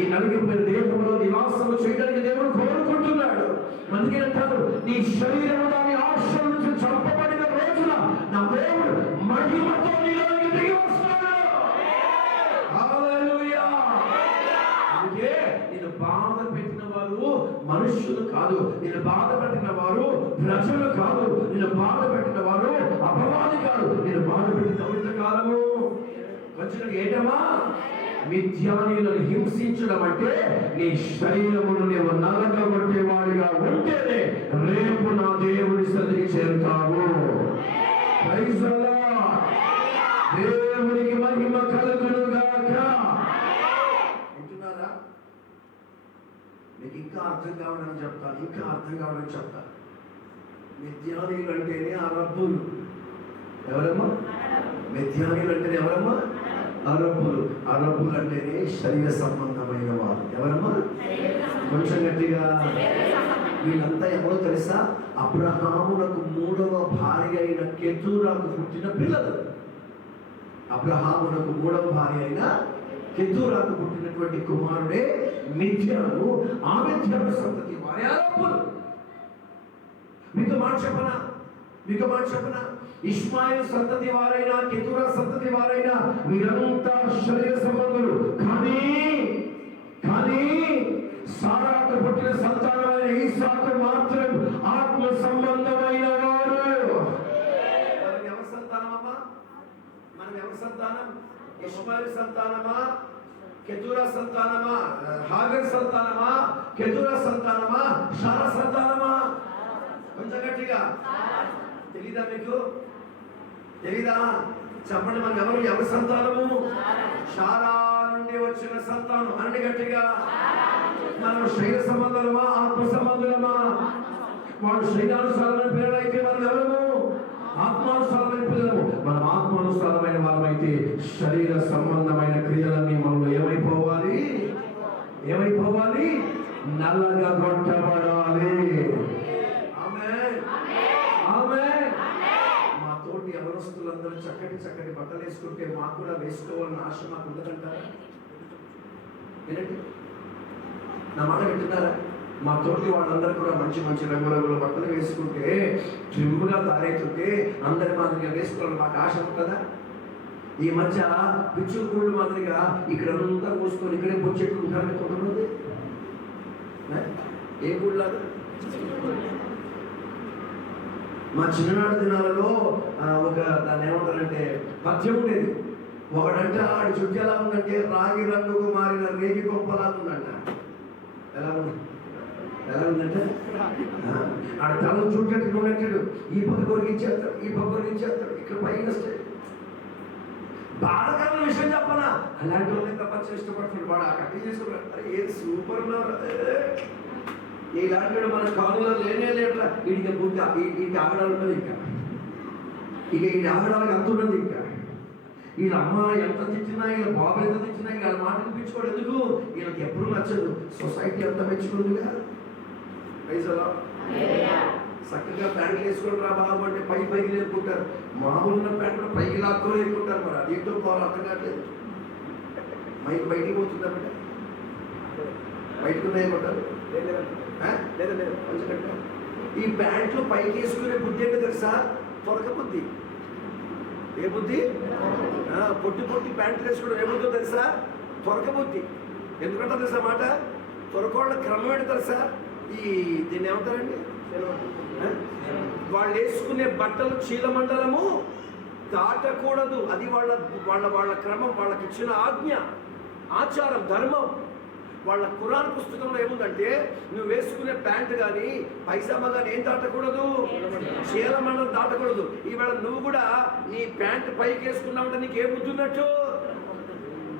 ఈ నలిగిపోయిన దేహంలో నివాసం చేయడానికి దేవుడు కోరుకుంటున్నాడు. అందుకే అంటారు, నీ శరీరము దాని ఆశల నుంచి చంపబడిన రోజున నా దేవుడు మహిమతో నీలోకి దిగి వస్తాడు. హల్లెలూయా. అందుకే నేను బాధ పెట్టిన వారు మనుషులు కాదు, నేను బాధ పెట్టిన వారు ప్రజలు కాదు, నేను బాధ పెట్టిన వారు అపవాది కాదు, నేను బాధ పెట్టిన కాలము వచ్చిన ఏటమా మిథ్యానీయులను హింసించడం అంటే నీ శరీరమును నీవు నలగొట్టేవాడిగా ఉంటేనే రేపు నా దేవుడి సన్నిధికి చేరుతావు. Praise the lord. దేవునికి మహిమ కలుగును గాక. వింటున్నారా? మీకు ఇంకా అర్థం కావడానికి చెప్తాను. మిథ్యానీయులు అంటేనే అరబ్బులు. ఎవరమ్మా? మిథ్యానీయులు అంటేనే ఎవరమ్మా? అరబ్బులు అంటేనే శరీర సంబంధమైన వారు. ఎవరమ్మా? కొంచెం గట్టిగా. వీళ్ళంతా ఎవరో తెలుసా? అబ్రహామునకు 3వ భార్య అయిన కెతూరాకు పుట్టిన పిల్లలు. అబ్రహామునకు 3వ భార్య అయిన కెతూరాకు పుట్టినటువంటి కుమారుడే మిథ్యాను. ఆ మిథ్యాను సంతతి వారి అరబ్బులు. మీకు మాట చెప్పనా? ఇష్మాయిల్ సంతతి వారైనా కెతూరా సంతతి వారైనా వీరంతా శరీర సంబంధులు. కానీ సారాకు పుట్టిన సంతానమైన ఈసాకు మాత్రం ఆత్మ సంబంధమైన వారు. మనం ఎవరి సంతానమమ్మా? మనం ఎవరి సంతానం? Ishmael సంతానమా? Keturah సంతానమా? Hagar సంతానమా? Keturah సంతానమా? Sarah సంతానమా? కొంచెం గట్టిగా. తెలీదా మీకు? తెలీదా? చెప్పండి. మనం ఎవరి సంతానము? షారా నుండి వచ్చిన సంతానం. అన్ని గట్టిగా. మనం శరీర సంబంధులమా? ఆత్మ సంబంధులమా? వాడు శరీరానుసారమైన పిల్లలైతే మనం ఎవరము? ఆత్మానుసారమైన పిల్లలు. మనం ఆత్మానుసారమైన వారమైతే శరీర సంబంధమైన క్రియలన్నీ మనలో ఏమైపోవాలి? నల్లగొట్టబడాలి. మా తోటి ఎవరస్తులందరూ చక్కటి బట్టలు వేసుకుంటే మాకు కూడా వేసుకోవాలని ఆశ మాకు ఉండదంటారా? ఏంటంటే నా మాట వింటున్నారా? మా తోటి వాళ్ళందరూ కూడా మంచి రంగుల బట్టలు వేసుకుంటే ట్రిమ్గా తయారైతుంటే అందరి మాదిరిగా వేసుకోవాలని మాకు ఆశ ఉంటుందా? ఈ మధ్య పిచ్చుకూళ్ళు మాదిరిగా ఇక్కడంతా కూసుకొని ఇక్కడే పొచ్చెట్టుకుంటారని కొంతమంది. ఏ కూళ్ళలాగా? మా చిన్ననాటి దినాలలో ఒక దాన్ని ఏమంటారంటే పద్యం ఉండేది. ఒకడంటే ఆడి చుట్టూ ఎలా ఉందంటే రాగి రంగుకు మారిన రేగి గొప్పలా ఉందంట. ఎలా ఉందంటే ఆడ తల చుట్టూ ఉన్నట్టు ఈ పక్క కొరిగించేస్తాడు ఇక్కడ పైన బాధకరమైన విషయం చెప్పనా? అలాంటి వాళ్ళని ప్రపంచం ఇష్టపడుతున్నాడు. వాడు ఆ కట్టి చేసుకున్నాడు. అరే ఏ సూపర్ ఉన్నారు. ఇలాంటి వాడు మన కాలంలో లేనేలేట్లా. వీడికి బుద్ధ వీడికి ఆగడాలు ఉన్నది. ఇక ఈ ఆగడాలకు అంత ఉన్నది. ఇంకా వీళ్ళ అమ్మ ఎంత తెచ్చినా, వీళ్ళ బాబు ఎంత తెచ్చినా వీళ్ళ మాట వినిపించుకోవడం ఎందుకు? వీళ్ళకి ఎప్పుడు నచ్చదు. సొసైటీ అంత మెచ్చుకుందిగా. పైసలా చక్కగా ప్యాంట్లు వేసుకొని రా బాబు అంటే పైకి లేకుంటారు. మామూలున్న ప్యాంట్లు పైకి లాక్కొని లేకుంటారు. మరి అది ఏంటో పోవాలి అర్థం కావట్లేదు. మైక్ బయటికి పోతుందా బిడ్డ? బయటకు ఉన్నాయనుకుంటారు. లేదా కొంచెం ఈ ప్యాంట్లు పైకి వేసుకునే బుద్ధి ఏంటో తెలుసా? త్వరక బుద్ధి. ఏ బుద్ధి? పొట్టి ప్యాంట్లు వేసుకోవడం ఏ బుద్ధో తెలుసా? త్వరక బుద్ధి. ఎందుకంటే తెలుసా మాట? త్వరకోళ్ళ క్రమం ఏంటో తెలుసా? దీన్ని ఏమంటారండి? వాళ్ళు వేసుకునే బట్టలు చీలమండలము దాటకూడదు. అది వాళ్ళ క్రమం, వాళ్ళకి ఇచ్చిన ఆజ్ఞ, ఆచారం, ధర్మం. వాళ్ళ ఖురాన్ పుస్తకంలో ఏముందంటే నువ్వు వేసుకునే ప్యాంట్ కానీ పైజామా కానీ ఏం దాటకూడదు? చీలమండలం దాటకూడదు. ఈవేళ నువ్వు కూడా నీ ప్యాంట్ పైకి వేసుకున్నావంటే నీకు ఏ బుద్ధి ఉన్నట్టు?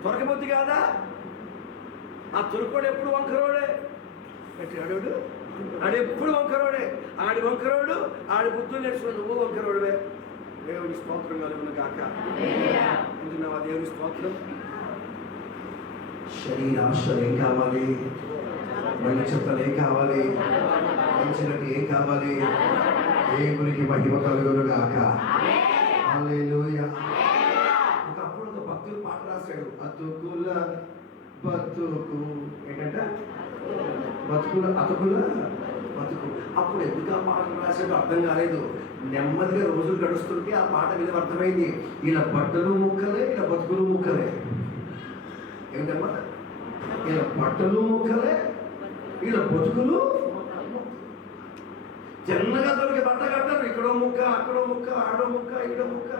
త్వరకబుద్ధి కాదా? ఆ తురుకోడు ఎప్పుడు వంకరోడే. ఆడెప్పుడు వంకరోడే. ఆడి వంకరోడు, ఆడి బుద్ధులు నేర్చుకుని నువ్వు వంకరోడువే. దేవుని స్తోత్రం కలుగును గాక. వింటున్నావా? దేవుని స్తోత్రం. శరీరాశలు ఏం కావాలి? మంచి చెత్తలు ఏం కావాలి? మంచినట్టు ఏం కావాలి? దేవునికి మహిమ కలుగును గాక. హల్లెలూయా. ఒకప్పుడు ఒక భక్తుడు పాట రాశాడు. అతుకుల బతుకు ఏంటంట? అతుకుల బతుకు. అప్పుడు ఎందుకు ఆ పాటలు రాశాడో అర్థం కాలేదు. నెమ్మదిగా రోజులు గడుస్తుంటే ఆ పాట విలువ అర్థమైంది. ఇలా బట్టలు ముక్కలే, ఇలా బతుకులు ముక్కలే. ఏంటమ్మా? ఇలా బట్టలు ముక్కలే, ఇలా బతుకులు చిన్నగా దొరికి బట్ట కట్టారు, ఇక్కడో ముక్క అక్కడో ముక్క ఆడో ముక్క ఈడో ముక్క.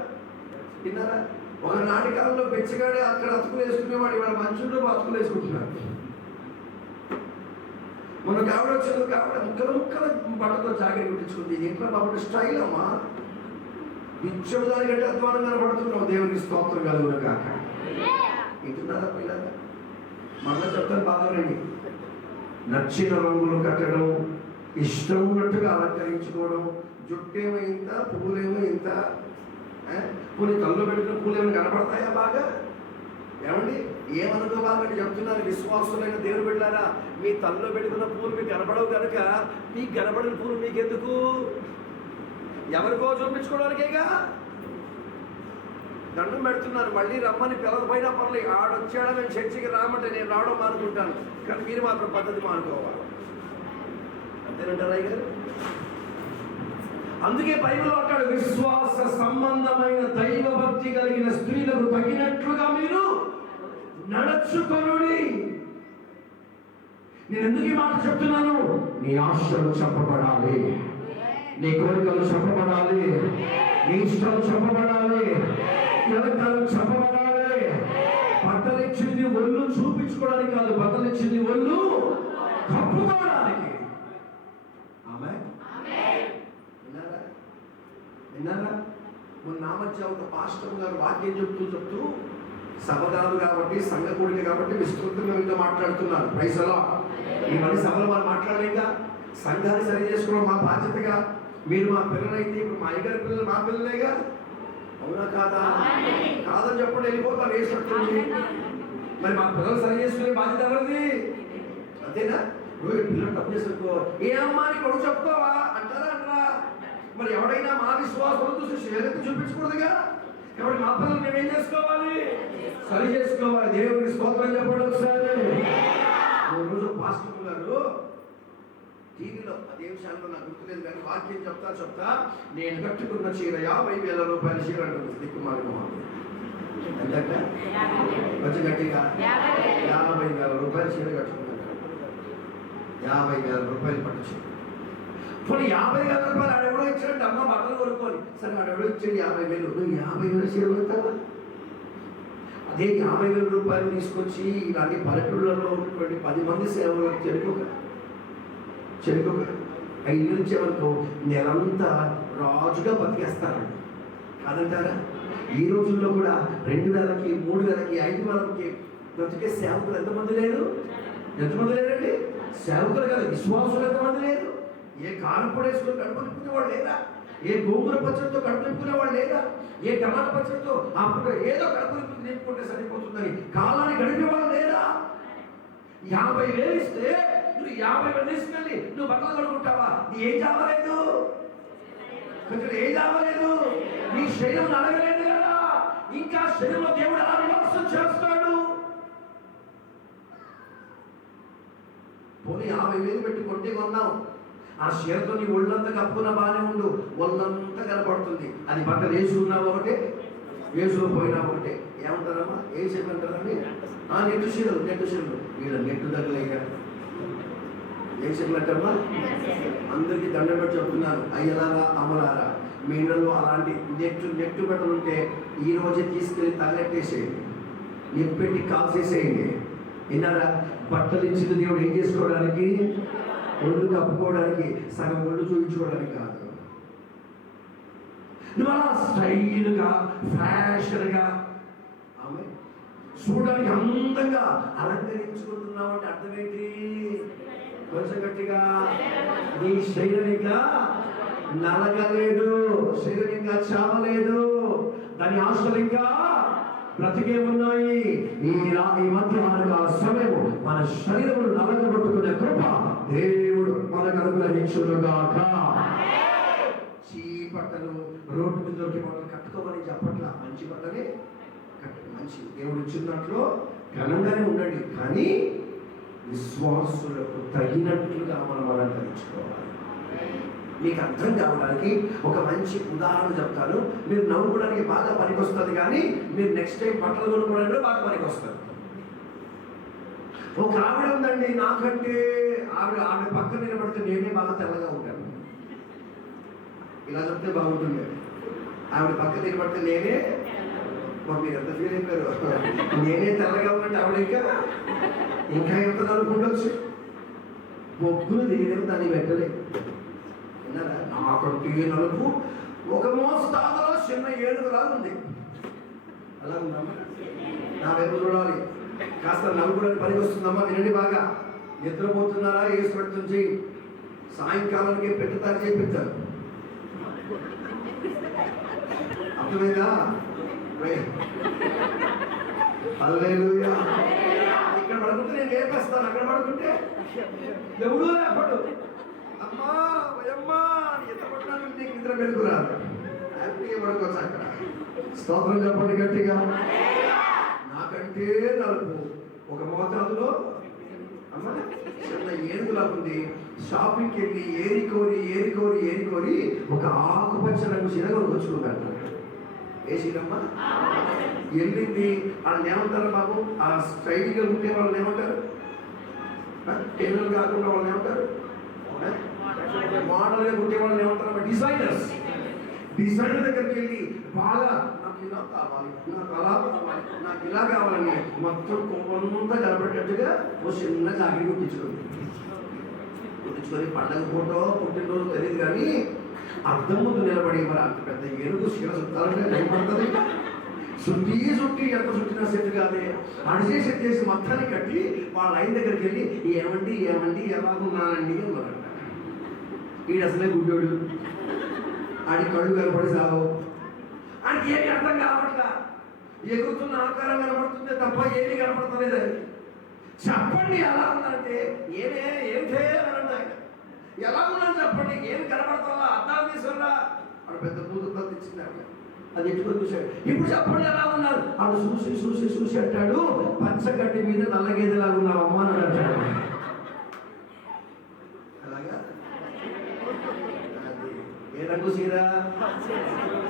విన్నారా? ఒక నాటికాలంలో బెచ్చగాడే అక్కడ అతుకులు వేసుకునేవాడు, ఇవాళ మంచుల్లో అతుకులు వేసుకుంటున్నాడు. మొన్న కావిడ వచ్చింది, కావిడ ముక్కల ముక్కల బట్టతో జాకెట్ కుట్టించుకుంది. ఇంట్లో బాబు స్టైల్ అమ్మా, ఇచ్చడు దానికంటే అధ్వానం కనబడుతున్నావు. దేవునికి స్తోత్రం కలుగును కాక. వింటున్నారా పిల్లలు? మళ్ళీ చెప్తాను బాగా రండి. నచ్చిన రంగులు కట్టడం, ఇష్టం ఉన్నట్టుగా అలంకరించుకోవడం, జుట్టేమో ఇంత, పువ్వులేమో ఇంత, కొన్ని కళ్ళు పెట్టుకున్న పూలేమో కనపడతాయా బాగా? ఏమండి, ఏమనుకోవాలంటే చెప్తున్నారు, విశ్వాసులైన దేవుడు బిడ్డలారా, మీ తల్లో పెట్టుకున్న పూలు మీకు కనపడవు కనుక మీకు కనపడిన పూలు మీకెందుకు? ఎవరికో చూపించుకోవడానికేగా. దండం పెడుతున్నారు, మళ్ళీ రమ్మని పిల్లలపైన పర్లేదు, ఆడొచ్చాడా నేను చర్చికి రామంటే నేను రావడం మానుకుంటాను, కానీ మీరు మాత్రం పద్ధతి మానుకోవాలి. అంతేనంటారా గారు? అందుకే బైబిల్ అంటాడు, విశ్వాస సంబంధమైన దైవ భక్తి కలిగిన స్త్రీలకు తగినట్లుగా మీరు నడుచుకొనుడి. నేను ఎందుకు ఈ మాట చెప్తున్నాను? నీ ఆశలు చెప్పబడాలి, నీ కోరికలు చెప్పబడాలి, నీ ఇష్టాలు చెప్పబడాలి, ఎలకలు చెప్పబడాలి. బట్టలు ఇచ్చింది ఒళ్ళు చూపించుకోవడానికి కాదు, బట్టలు ఇచ్చింది ఒళ్ళు కప్పుకోవడానికి. విన్నారా? మొన్న నా మధ్య ఒక పాస్టర్ గారు వాక్యం చెప్తూ సభ కాదు కాబట్టి, సంఘ కూడిక కాబట్టి విస్తృతంగా మీతో మాట్లాడుతున్నారు. పైసలా ఇవన్నీ సభలో మనం మాట్లాడలేక సంఘాన్ని సరి చేసుకోవడం మా బాధ్యతగా. మీరు మా పిల్లలైతే ఇప్పుడు మా అయ్యగారి పిల్లలు మా పిల్లలేగా, అవునా కాదా? కాదని చెప్పండి, వెళ్ళిపోతారు వేసినట్టుంది. మరి మా పిల్లలు సరి చేసుకునే బాధ్యత ఎవరిది? అంతేనా? పిల్లలు తప్పు చేసుకో, ఏ అమ్మాని కొడుకు చెప్పుకోవా అంటారా అంటారా? మరి ఎవడైనా మా విశ్వాసం చూసి శ్రేయకు చూపించకూడదుగా. కాబట్టి మా పిల్లలు మేమేం చేసుకోవాలి? సరి చేసుకోవాలి. దేవుడికి స్తోత్రం చెప్పండి ఒకసారి. రోజు పాస్టర్ గారు టీవీలో అదే విషయాల్లో నాకు గుర్తులేదు కానీ వాక్యం చెప్తా నేను కట్టుకున్న చీర 50,000 రూపాయల చీర అంటుంది. దిక్కుమాలి మొహం ఎంతట కొంచెం గట్టిగా 50,000 రూపాయల చీర కట్టుకున్నాను. 50,000 రూపాయలు పట్టు చీర. పోనీ 50,000 రూపాయలు ఆడెవడో ఇచ్చాడంటే అమ్మ బట్టలు కొనుక్కొని, సరే ఆడెవడో ఇచ్చాడు 50,000, నువ్వు 50,000 చీర కొడతావా? అదే 50,000 రూపాయలు తీసుకొచ్చి ఇలాంటి పల్లెటూళ్ళలో ఉన్నటువంటి 10 మంది సేవలకు చెరుకు 5 నుంచి వరకు నెలంతా రాజుగా బతికేస్తారండి. కాదంటారా? ఈ రోజుల్లో కూడా 2,000కి 3,000కి 5,000కి బ్రతికే సేవకులు ఎంతమంది లేరు? ఎంతమంది లేరండి? సేవకులు కాదు, విశ్వాసులు ఎంతమంది లేరు? ఏ కాలు పొడేసుకొని కడుపు నింపుకునేవాళ్ళు లేరా? ఏ గోంగూర పచ్చడితో కడుపు నింపుకునేవాళ్ళు లేరా? ఏ టమాటా పచ్చడితో అప్పుడు ఏదో కడుపు నింపుకుంటే సరిపోతుందని కాలాన్ని గడిపేవాళ్ళు లేరా? 50,000 ఇస్తే నువ్వు 50,000 తీసుకెళ్ళి నువ్వు బట్టలు కొనుక్కుంటావా? నీ ఏం చావలేదు, కొంచెం ఏం చావలేదు, నీ శరీరం నడగలేదు కదా. ఇంకా శరీరంలో దేవుడు ఎలా నివాసం చేస్తాడు? పోనీ 50,000 పెట్టి కొంటే కొన్నావు, ఆ చీరతో నీ ఒళ్ళంతా కప్పుకున్న బాగానే ఉండు, ఒళ్ళంతా కనపడుతుంది. అది బట్టలు వేసుకున్నావు ఒకటే, వేసుకోపోయినా ఒకటే. ఏమంటారమ్మా? ఏం చెప్పంటారండి? నెట్టు చీరలు వీళ్ళ నెట్టు దగ్గరగా ఏం చెప్పినట్టమ్మా? అందరికీ దండం పెట్టి చెప్తున్నారు, అయ్యలారా అమలారా, మీ ఇళ్ళలో అలాంటి నెట్టు బట్టలు ఉంటే ఈ రోజే తీసుకెళ్ళి తగలెట్టేసేయండి, నిప్పెట్టి కాల్చేసేయండి. విన్నారా? బట్టలు ఇచ్చిన దేవుడు ఏం చేసుకోవడానికి? ఒళ్ళు కప్పుకోవడానికి, సగం ఒళ్ళు చూపించుకోవడానికి కాదు. నువ్వు అలా స్టైల్గా ఫ్యాషన్గా ఆమె చూడడానికి అందంగా అలంకరించుకుంటున్నావు అంటే అర్థం ఏంటి? కొంచెం గట్టిగా, నీ శరీరం ఇంకా నలగలేదు, శరీరం ఇంకా చావలేదు, దాని ఆశలు ఇంకా బ్రతికే ఉన్నాయి. ఈ మధ్యాహ్న సమయం మన శరీరమును నలగబట్టుకునే కృప దేవుడు మనకు అనుగ్రహించునుగాక. చీపట్టలు రోడ్డు మీద దొరికి బట్టలు కట్టుకోమని చెప్పట్లా, మంచి బట్టలే మంచి దేవుడు ఇచ్చినట్లు ఘనంగానే ఉండండి, కానీ విశ్వాసులకు తగినట్లుగా మనం అలంకరించుకోవాలి. మీకు అర్థం కావడానికి ఒక మంచి ఉదాహరణ చెప్తాను. మీరు నవ్వుకోవడానికి బాగా పనికొస్తుంది, కానీ మీరు నెక్స్ట్ టైం బట్టలు కొనుక్కోవడానికి బాగా పనికొస్తారు. ఒక ఆవిడ ఉందండి, నాకంటే ఆవిడ పక్కన నిలబడితే నేనే బాగా తెల్లగా ఉంటాను. ఇలా చెప్తే బాగుంటుంది. ఆవిడ పక్క తినబడితే నేనే, మీరు ఎంత ఫీల్ అయిపోయారు, నేనే తెల్లగా ఉన్నట్టు ఆవిడ ఇంకా ఎంత నలుపు ఉండొచ్చు. బొగ్గులు దిగలేము, దాన్ని పెట్టలేదు. విన్నారా? నాకంటే నలుపు ఒక మోస్తాదులో చిన్న ఏడుగులాగా ఉంది. అలా ఉందమ్మా, నా వైపు చూడాలి. కాస్త నలుగురని పనికి వస్తుందమ్మా. వినండి బాగా. నిద్రపోతున్నారా? ఏసు పెడుతుంది, సాయంకాలానికి పెట్టుతారు, చేపిస్తారు. అర్థమైందా? హల్లెలూయా. ఇక్కడ పడుకుంటే నేను లేపేస్తాను, అక్కడ పడుకుంటే ఎవడూ లేపడు. అమ్మా భయమ్మా ఎంత పడినాను, నీకు నిద్ర వెలుగురాదు, హ్యాపీగా పడుకోవచ్చు అక్కడ. స్తోత్రం చెప్పండి గట్టిగా. నాకంటే నలుపు ఒక మోతాదులో అమ్మ చిన్న ఏనుగులా ఉంది. షాపింగ్కి వెళ్ళి ఏరికోరి ఒక ఆకుపచ్చ రంగు చీర కొనుకొచ్చుకున్నాడు. ఏ చీరమ్మా? వెళ్ళింది. వాళ్ళని ఏమంటారు బాబు? ఆ స్టైల్గా ఉంటే వాళ్ళని ఏమంటారు? టైలర్ కాకుండా వాళ్ళని ఏమంటారు? మోడల్గా కుట్టే వాళ్ళని ఏమంటారు? డిజైనర్స్. డిజైనర్ దగ్గరికి వెళ్ళి బాగా నాకు ఇలా కావాలి, నాకు అలా కావాలి, నాకు ఇలా కావాలని మొత్తం కొవ్వంతా కనబడేటట్టుగా ఓ చిన్న జాకెట్ కుట్టించుకొని పండగ ఫోటో పుట్టినరోజు తెలియదు కానీ అర్థం ముందు నిలబడి మరి అంత పెద్ద ఏనుగు చీర చుట్టాలంటే టైం పడుతుంది. చుట్టి ఎంత చుట్టినా సెట్ కాదే. అడిచేసి చేసి మొత్తాన్ని కట్టి వాళ్ళ లైన్ దగ్గరికి వెళ్ళి ఏమండి ఎలాగున్నానండి అన్నారంట. ఈడు అసలే గుడ్డోడు, ఆడి కళ్ళు కనపడి సాగు, ఆడికి ఏమి అర్థం కావట్లా. ఎగురుతున్న ఆకారం కనపడుతుందే తప్ప ఏమి కనపడతలేదు. చెప్పండి ఎలా ఉందంటే ఏమిటే అనండి. ఆయన ఎలా ఉన్నాను చెప్పండి, ఏమి కనపడతా అర్థాలు తీసుకురా. ఆడు పెద్ద పూత తెచ్చింది ఆవిడ, అది ఎట్టుకొని చూశాడు. ఇప్పుడు చెప్పండి ఎలా ఉన్నారు. ఆడు చూసి అంటాడు, పచ్చగడ్డి మీద నల్లగేదెలాగా ఉన్నావమ్మా అని అంటాడు. అలాగా ఏ రంగు చీర?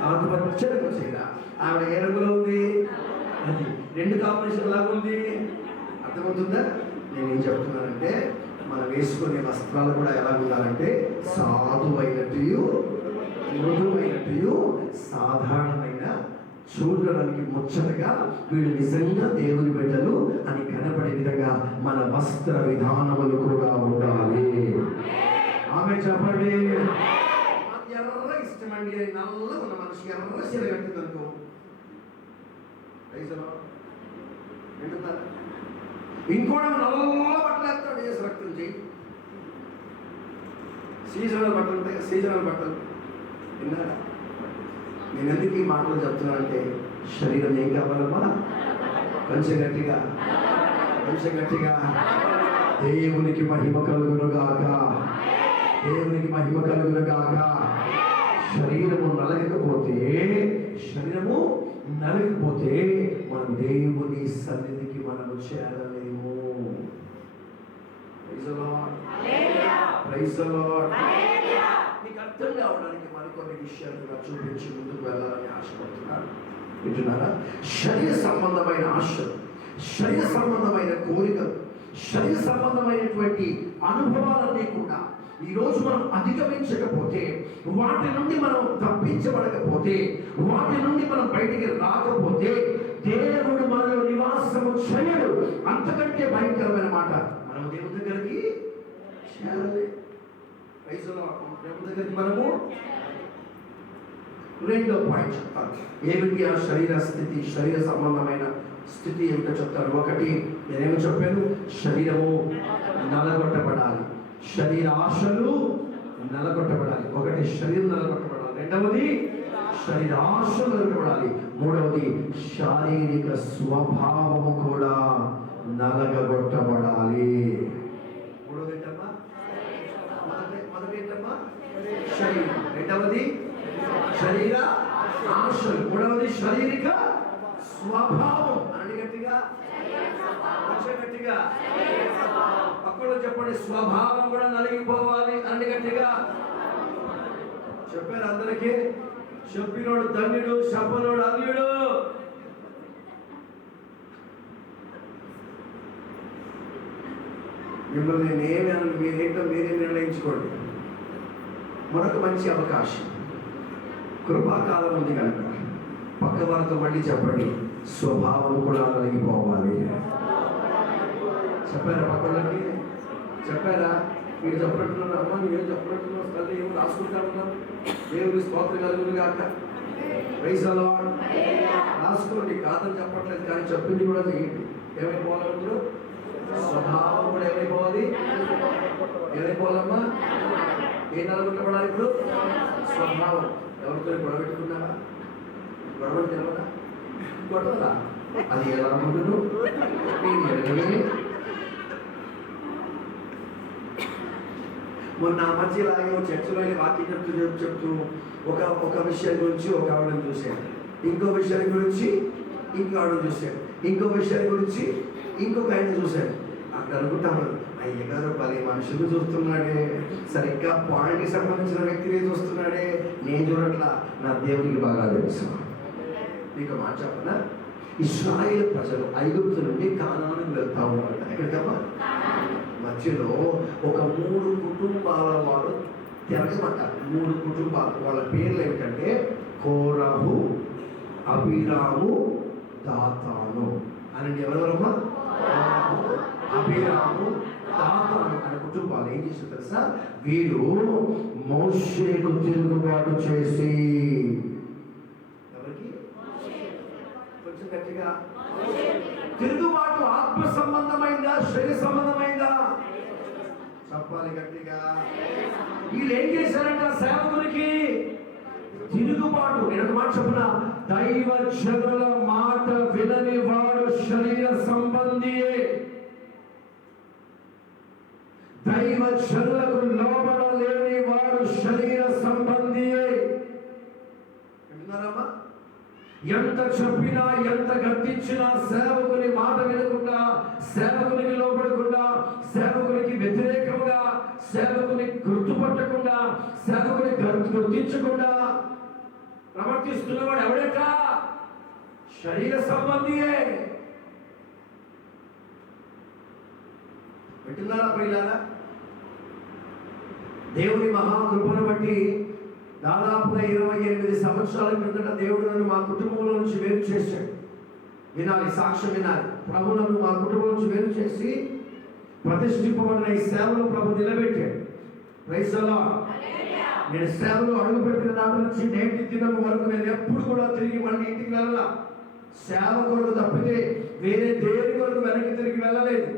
ఆకుపచ్చ రంగు చీర. ఆవిడ ఏ రంగులో ఉంది? అది రెండు కాంబినేషన్ లాగా ఉంది. అర్థమవుతుందా? నేనేం చెప్తున్నానంటే మనం వేసుకునే వస్త్రాలు కూడా ఎలా ఉండాలంటే సాధువైనట్టు, మృదువైనట్టు, సాధారణమైన, చూడడానికి ముచ్చటగా వీళ్ళు నిజంగా దేవుని బిడ్డలు అని కనపడే విధంగా మన వస్త్ర విధానములు కూడా ఉండాలి. ఆమె చెప్పండి. ఎర్ర ఇష్టమండి, నల్ల ఉన్న మనిషి ఎర్ర చీర కట్టిందనుకో ఇంకోటి నల్ల బట్టలు వేస్తాడు, వేసి రక్తం చేయి. సీజనల్ బట్టలు ఉంటాయి, సీజనల్ బట్టలు. విన్నారా? నేను ఎందుకు ఈ మాటలు చెప్తున్నానంటే శరీరం ఏం కావాలమ్మా? కొంచెం గట్టిగా దేవునికి మహిమ కలుగునుగాక, దేవునికి మహిమ కలుగునుగాక. శరీరము నలగకపోతే మనం దేవుని సన్నిధికి మనము చేరలేము. Praise the lord. మీకు అర్థం కావడానికి మరికొన్ని విషయాలు కూడా చూపించి ముందుకు వెళ్ళాలని ఆశపడుతున్నాను. వింటున్నారా? శరీర సంబంధమైన ఆశలు, శరీర సంబంధమైన కోరికలు, శరీర సంబంధమైనటువంటి అనుభవాలన్నీ కూడా ఈరోజు మనం అధిగమించకపోతే, వాటి నుండి మనం తప్పించబడకపోతే, వాటి నుండి మనం బయటికి రాకపోతే దేవుడు మనలో నివాసము చేయడు. అంతకంటే భయంకరమైన మాట, మనం దేవుని దగ్గరికి చేరాలి. దేవుని దగ్గరికి మనము రెండో పాయింట్ చెప్తాను. ఏమిటి ఆ శరీర స్థితి, శరీర సంబంధమైన స్థితి ఏమిటో చెప్తాను. ఒకటి నేనేమో చెప్పాను, శరీరము నలగొట్టబడాలి, శరీర ఆశలు నలగొట్టబడాలి. ఒకటి శరీరం నలగొట్టబడాలి, రెండవది శరీర ఆశలు నలగొట్టబడాలి, మూడవది శారీరక స్వభావము కూడా నలగొట్టబడాలి. మూడవది ఏంటమ్మా? మొదటి ఏంటమ్మా? శరీరం, రెండవది శరీర ఆశలు, మూడవది శారీరక స్వభావం. అని గట్టిగా పక్కన చెప్పండి, స్వభావం కూడా నలిగిపోవాలి అని గట్టిగా చెప్పారు. అందరికీ చెప్పినోడు ధన్యుడు, చెప్పనోడు అన్యుడు. మిమ్మల్ని మీరేంటో మీరే నిర్ణయించుకోండి. మరొక మంచి అవకాశం. కృపాకాలం ఉంది కనుక పక్క వారితో మళ్ళీ చెప్పండి, స్వభావం కూడా కలిగిపోవాలి. చెప్పారా? పక్కలకి చెప్పారా? మీరు చెప్పట్టున్నారు, అమ్మ నువ్వేం చెప్పట్టున్నావు, తల్లి ఏమో రాసుకుంటా ఉన్నావు. దేవుని స్తోత్రం కలుగును గాక. Praise the Lord. రాసుకోండి, కాదని చెప్పట్లేదు, కానీ చెప్పింది కూడా చేయండి. ఏమైపోవాలి? ఇప్పుడు స్వభావం కూడా ఏమైపోవాలి? ఏమైపోవాలమ్మా? ఏం నిలబెట్టబడాలి? ఇప్పుడు స్వభావం. ఎవరితో గొడవ పెట్టుకున్నారా? గొడవ తెలవదా? గొడవదా? అది ఎలా ఉండును? మొన్న మధ్య ఇలాగే చర్చలో వాక్యం చెప్తూ ఒక విషయం గురించి ఒక ఆవిడని చూశాను, ఇంకో విషయం గురించి ఇంకో ఆవిడని చూశాను, ఇంకో విషయం గురించి ఇంకొక ఆయన చూశాను. అక్కడ అనుకుంటాను, అయ్యగారు పది మనుషులు చూస్తున్నాడే, సరిగ్గా పాయింట్కి సంబంధించిన వ్యక్తిని చూస్తున్నాడే, నేను చూడట్లా. నా దేవునికి బాగా తెలుసు. మీకు మాట చెప్పనా? ఇశ్రాయేలు ప్రజలు ఐగుప్తు నుండి కానానుకు వెళ్తా ఉన్నారట. ఎక్కడికమ్మా? మధ్యలో ఒక 3 కుటుంబాల వారు తిరగమంటారు. 3 కుటుంబాలు, వాళ్ళ పేర్లు ఏమిటంటే కోరహు, అబీరాము, దాతాను అని. ఎవరెవరమ్మా? అబీరాము, దాతాను అనే కుటుంబాలు ఏం చేశారు తెలుసా? వీరు మోషేకు తిరుగుబాటు చేసి, ఎవరికి? కొంచెం గట్టిగా. తిరుగుబాటు ఆత్మ సంబంధమైందా, శరీర సంబంధమైందా? చెప్పాలి గట్టిగా. వీళ్ళు ఏం చేశారంట? సేవకునికి తిరుగుబాటు. నేను ఒక మాట చెప్పునా, దైవ జనుల మాట వినని వాడు శరీర సంబంధియే. దైవ జనులకు లోబడలేని వాడు శరీర సంబంధియే. విన్నారమ్మా? ఎంత చెప్పినా, ఎంత గద్దించినా సేవకుని మాట వినకుండా, సేవకునికి లోపడకుండా, సేవకునికి వ్యతిరేకంగా, సేవకుని గుర్తుపట్టకుండా, సేవకుని గుర్తించకుండా ప్రవర్తిస్తున్నవాడు ఎవడట? శరీర సంబంధియే. వింటున్నారా ప్రియులారా? దేవుని మహాకృపను బట్టి దాదాపుగా 28 సంవత్సరాల క్రిందట దేవుడు నన్ను మా కుటుంబంలో నుంచి వేరు చేశాడు. వినాలి, సాక్ష్యం వినాలి. ప్రభు నన్ను మా కుటుంబం నుంచి వేరు చేసి ప్రతిష్ఠింపబడిన ఈ సేవలో ప్రభు నిలబెట్టాడు. Praise the Lord. నేను సేవలో అడుగుపెట్టిన నాటి నుంచి నేటి దినం వరకు నేను ఎప్పుడు కూడా తిరిగి మళ్ళీ ఇంటికి వెళ్ళాల. సేవ కొరకు తప్పితే వేరే దేని కొరకు వెనక్కి తిరిగి వెళ్ళలేదు.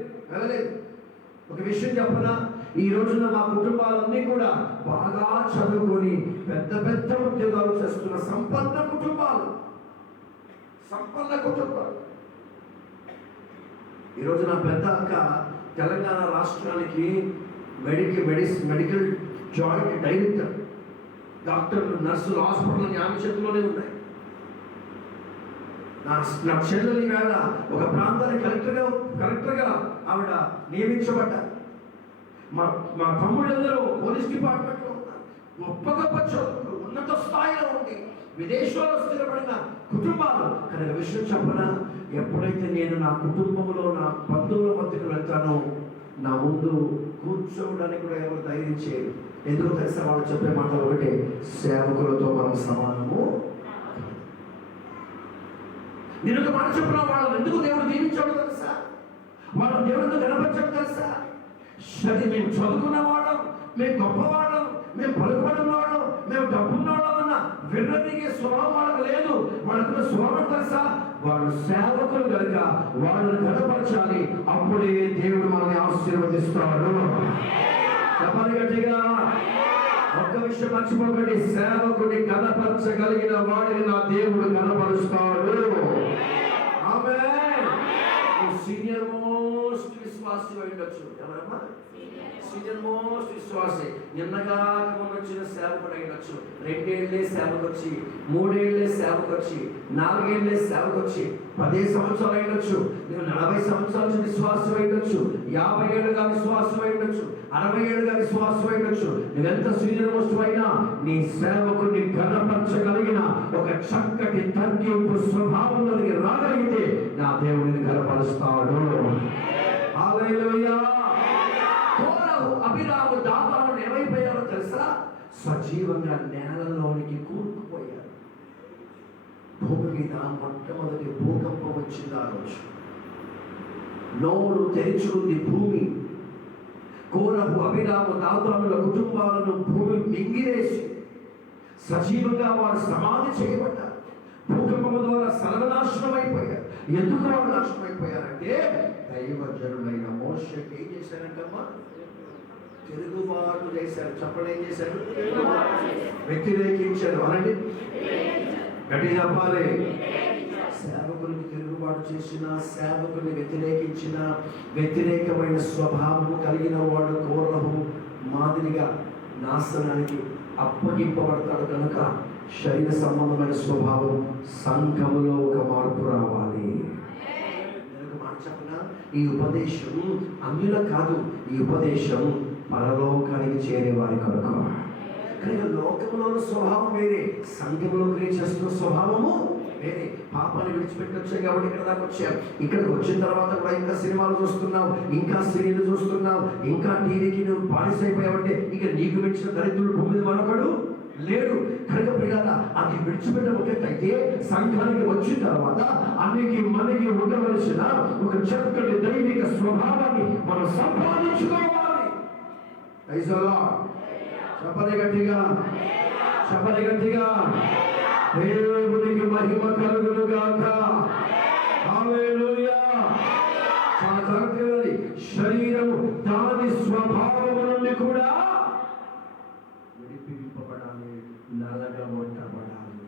ఒక విషయం చెప్పనా? ఈ రోజున మా కుటుంబాలన్నీ కూడా బాగా చదువుకొని పెద్ద పెద్ద ఉద్యోగాలు చేస్తున్న సంపన్న కుటుంబాలు. ఈరోజు నా పెద్ద అక్క తెలంగాణ రాష్ట్రానికి మెడికల్ జాయింట్ డైరెక్టర్. డాక్టర్లు, నర్సులు, హాస్పిటల్ ఆమె చేతిలోనే ఉన్నాయి. నా చెల్లెలి వేళ ఒక ప్రాంతానికి కలెక్టర్గా ఆవిడ నియమించబడ్డారు. మా తమ్ముళ్ళందరూ పోలీస్ డిపార్ట్మెంట్లో ఉన్నారు. గొప్ప చదువులు, ఉన్నత స్థాయిలో ఉండి విదేశాల్లో స్థిరపడిన కుటుంబాలు. కనుక విషయం చెప్పనా, ఎప్పుడైతే నేను నా కుటుంబంలో నా బంధువుల మధ్యకు వెళ్తానో నా ముందు కూర్చోవడానికి కూడా ఎవరు ధైర్యం చేయరు. ఎందుకు తెలుసా? వాళ్ళు చెప్పే మాట ఒకటే, సేవకులతో మనం సమానము. నేను ఒక మాట చెప్పిన వాళ్ళని ఎందుకు దేవుడు దీవించాడు తెలుసా? వాళ్ళ దేవుడిని కనపరచడం తెలుసా? మేము చదువుకున్న వాళ్ళం, మేము గొప్పవాళ్ళం, మేము పలుకుబడిన వాళ్ళం, మేము డబ్బున్నవాళ్ళం అన్న విర్రదిగే స్వభావం వాళ్ళకి లేదు. వాళ్ళకున్న స్వభావం తెలుసా? వాళ్ళు సేవకులు కనుక వాళ్ళని కనపరచాలి. అప్పుడే దేవుడు మనల్ని ఆశీర్వదిస్తాడు. చెప్పాలి గట్టిగా. ఒక్క విషయం మర్చిపోకండి, సేవకుని కనపరచగలిగిన వాడిని నా దేవుడు కనపరుస్తాడు. ఆమేన్. సీనియర్ మోస్ట్ విశ్వాసి ఉండొచ్చు. ఎవరమ్మా? సీనియర్ మోస్ట్ విశ్వాసి. నిన్నగా వచ్చిన సేవకుడు అయినచ్చు. 2 ఏళ్ళే సేవకొచ్చి, 3 ఏళ్ళే సేవకొచ్చి, 4 ఏళ్ళే సేవకొచ్చి, 10 సంవత్సరాలు అయినచ్చు. నువ్వు 40 సంవత్సరాల నుంచి విశ్వాసం అయినచ్చు, 50 ఏళ్ళుగా విశ్వాసం అయినచ్చు, 60 ఏళ్ళుగా విశ్వాసం అయినచ్చు. నువ్వెంత సీనియర్ మోస్ట్ అయినా నీ సేవకుని కనపరచగలిగిన ఒక చక్కటి తగ్గింపు స్వభావంలోకి రాగలిగితే నా దేవుడిని కనపరుస్తాడు. హల్లెలూయా. కోరహు, అబీరాము, దాతాను ఏమైపోయారో తెలుసా? సజీవంగా నేలలోనికి కూరుకుపోయారు. భూమి మీద మొట్టమొదటి భూకంపం వచ్చింది ఆ రోజు. నోరు తెరుచుకుంది భూమి. కోరహు, అభిరాము, దాతానుల కుటుంబాలను భూమి మింగివేసి సజీవంగా వారు సమాధి చేయబడ్డారు. భూకంపము ద్వారా సర్వనాశనం అయిపోయారు. ఎందుకు వారు నాశనం అయిపోయారంటే దైవజనులైన మోషేకి ఏం చేశారంటమ్మా? తిరుగుబాటు చేశారు. చెప్పండి, ఏం చేశారు? వ్యతిరేకించారు. అనండి, గట్టి చెప్పాలి. సేవకునికి తిరుగుబాటు చేసిన, సేవకుని వ్యతిరేకించిన, వ్యతిరేకమైన స్వభావం కలిగిన వాడు కోరహు మాదిరిగా నాశనానికి అప్పగింపబడతాడు. కనుక శరీర సంబంధమైన స్వభావం సంఘములో ఒక మార్పు రావాలి. మాట చెప్పిన ఈ ఉపదేశం అన్యుల కాదు, ఈ ఉపదేశం పరలోకానికి చేరే వారి కొరకు. కనుక లోకంలో స్వభావం వేరే, సంఘంలో చేస్తున్న స్వభావము వేరే. పాపాన్ని విడిచిపెట్టొచ్చాం కాబట్టి ఇక్కడ దాకా వచ్చాం. ఇక్కడికి వచ్చిన తర్వాత కూడా ఇంకా సినిమాలు చూస్తున్నావు, ఇంకా సీరియల్ చూస్తున్నావు, ఇంకా టీవీకి నువ్వు బానిసైపోయావంటే ఇక నీకు మించిన దరిద్రుడు భూమి మీద మరొకడు లేడు. కనుక పిల్లల అది విడిచిపెట్టబోతే సంఘానికి వచ్చిన తర్వాత అన్నికి మనకి ఉండవలసిన ఒక చక్కటి దైవిక స్వభావాన్ని మనం సంపాదించుకోవాలి. చెప్పని గట్టిగా, చెప్పని గట్టిగా. దేవునికి మహిమ కలుగును గాక. హల్లెలూయా. చాలా జాగ్రత్తగా శరీరము దాని స్వభావము నుండి కూడా విడిపింపబడాలి, నలగబొట్టబడాలి.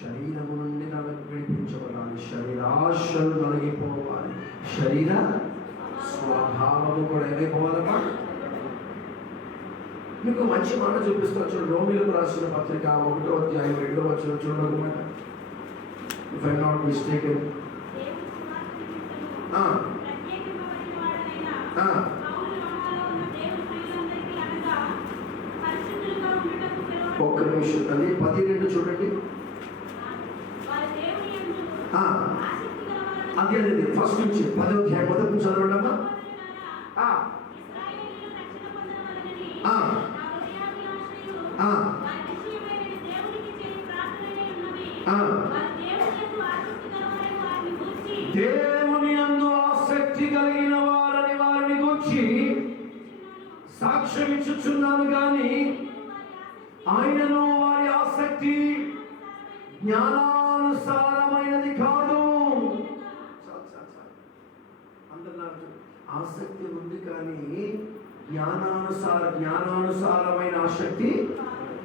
శరీరము నుండి విడిపించబడాలి. శరీరాశలు నలిగిపోవాలి. శరీర స్వభావము కూడా ఏమైపోవాలమ్మా? మీకు మంచి మాట చూపిస్తాను చూడండి. రోమిలకు రాసిన పత్రిక 1వ అధ్యాయం 7వ వచనం చూడండి మాట. ఇఫ్ ఐ నాట్ మిస్టేకెన్, ఒక్క నిమిషం, అది 12 చూడండి. అదే ఫస్ట్ నుంచి 10వ అధ్యాయం మొదటి నుంచి చదవండి అమ్మా. దేవుని యందు ఆసక్తి కలిగిన వారిని గురించి సాక్ష్యం ఇచ్చుచున్నాను కానీ ఆయనను వారి ఆసక్తి జ్ఞానానుసారమైనది కాదు. అందరు ఆసక్తి ఉంది కానీ జ్ఞానానుసారమైన ఆసక్తి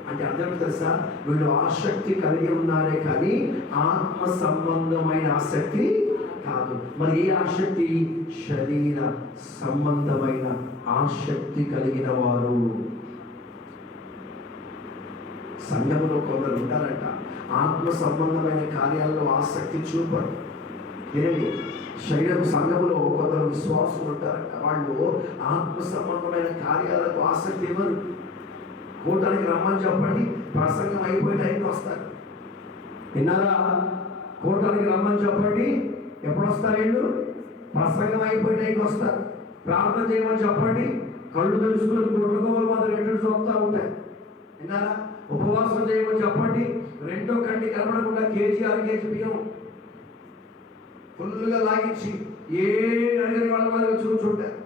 అంటే అర్థం తెలుసా? వీళ్ళు ఆసక్తి కలిగి ఉన్నారే కానీ ఆత్మ సంబంధమైన ఆసక్తి కాదు. మరి ఏ ఆసక్తి? శరీర సంబంధమైన ఆసక్తి కలిగిన వారు. సంఘంలో కొందరు ఉంటారంట, ఆత్మ సంబంధమైన కార్యాల్లో ఆసక్తి చూపరు. వినండి, శరీరం సంఘంలో కొందరు విశ్వాసులు ఉంటారంట, వాళ్ళు ఆత్మ సంబంధమైన కార్యాలకు ఆసక్తి ఇవ్వరు. కూటానికి రమ్మని చెప్పండి, ప్రసంగం అయిపోయే టైంకి వస్తారు. విన్నారా? కూటానికి రమ్మని చెప్పండి, ఎప్పుడు వస్తారు వీళ్ళు? ప్రసంగం అయిపోయే టైంకి వస్తారు. ప్రార్థన చేయమని చెప్పండి, కళ్ళు తెలుసుకుని గుడ్లకోవలు మాత్రం ఎటు చూస్తూ ఉంటాయి. విన్నారా? ఉపవాసం చేయమని చెప్పండి, రెండో కంటి కనబడకుండా కేజీ 6 కేజీ బియ్యం ఫుల్గా లాగించి ఏ అడిగిన వాళ్ళ మీద చూచుంటారు.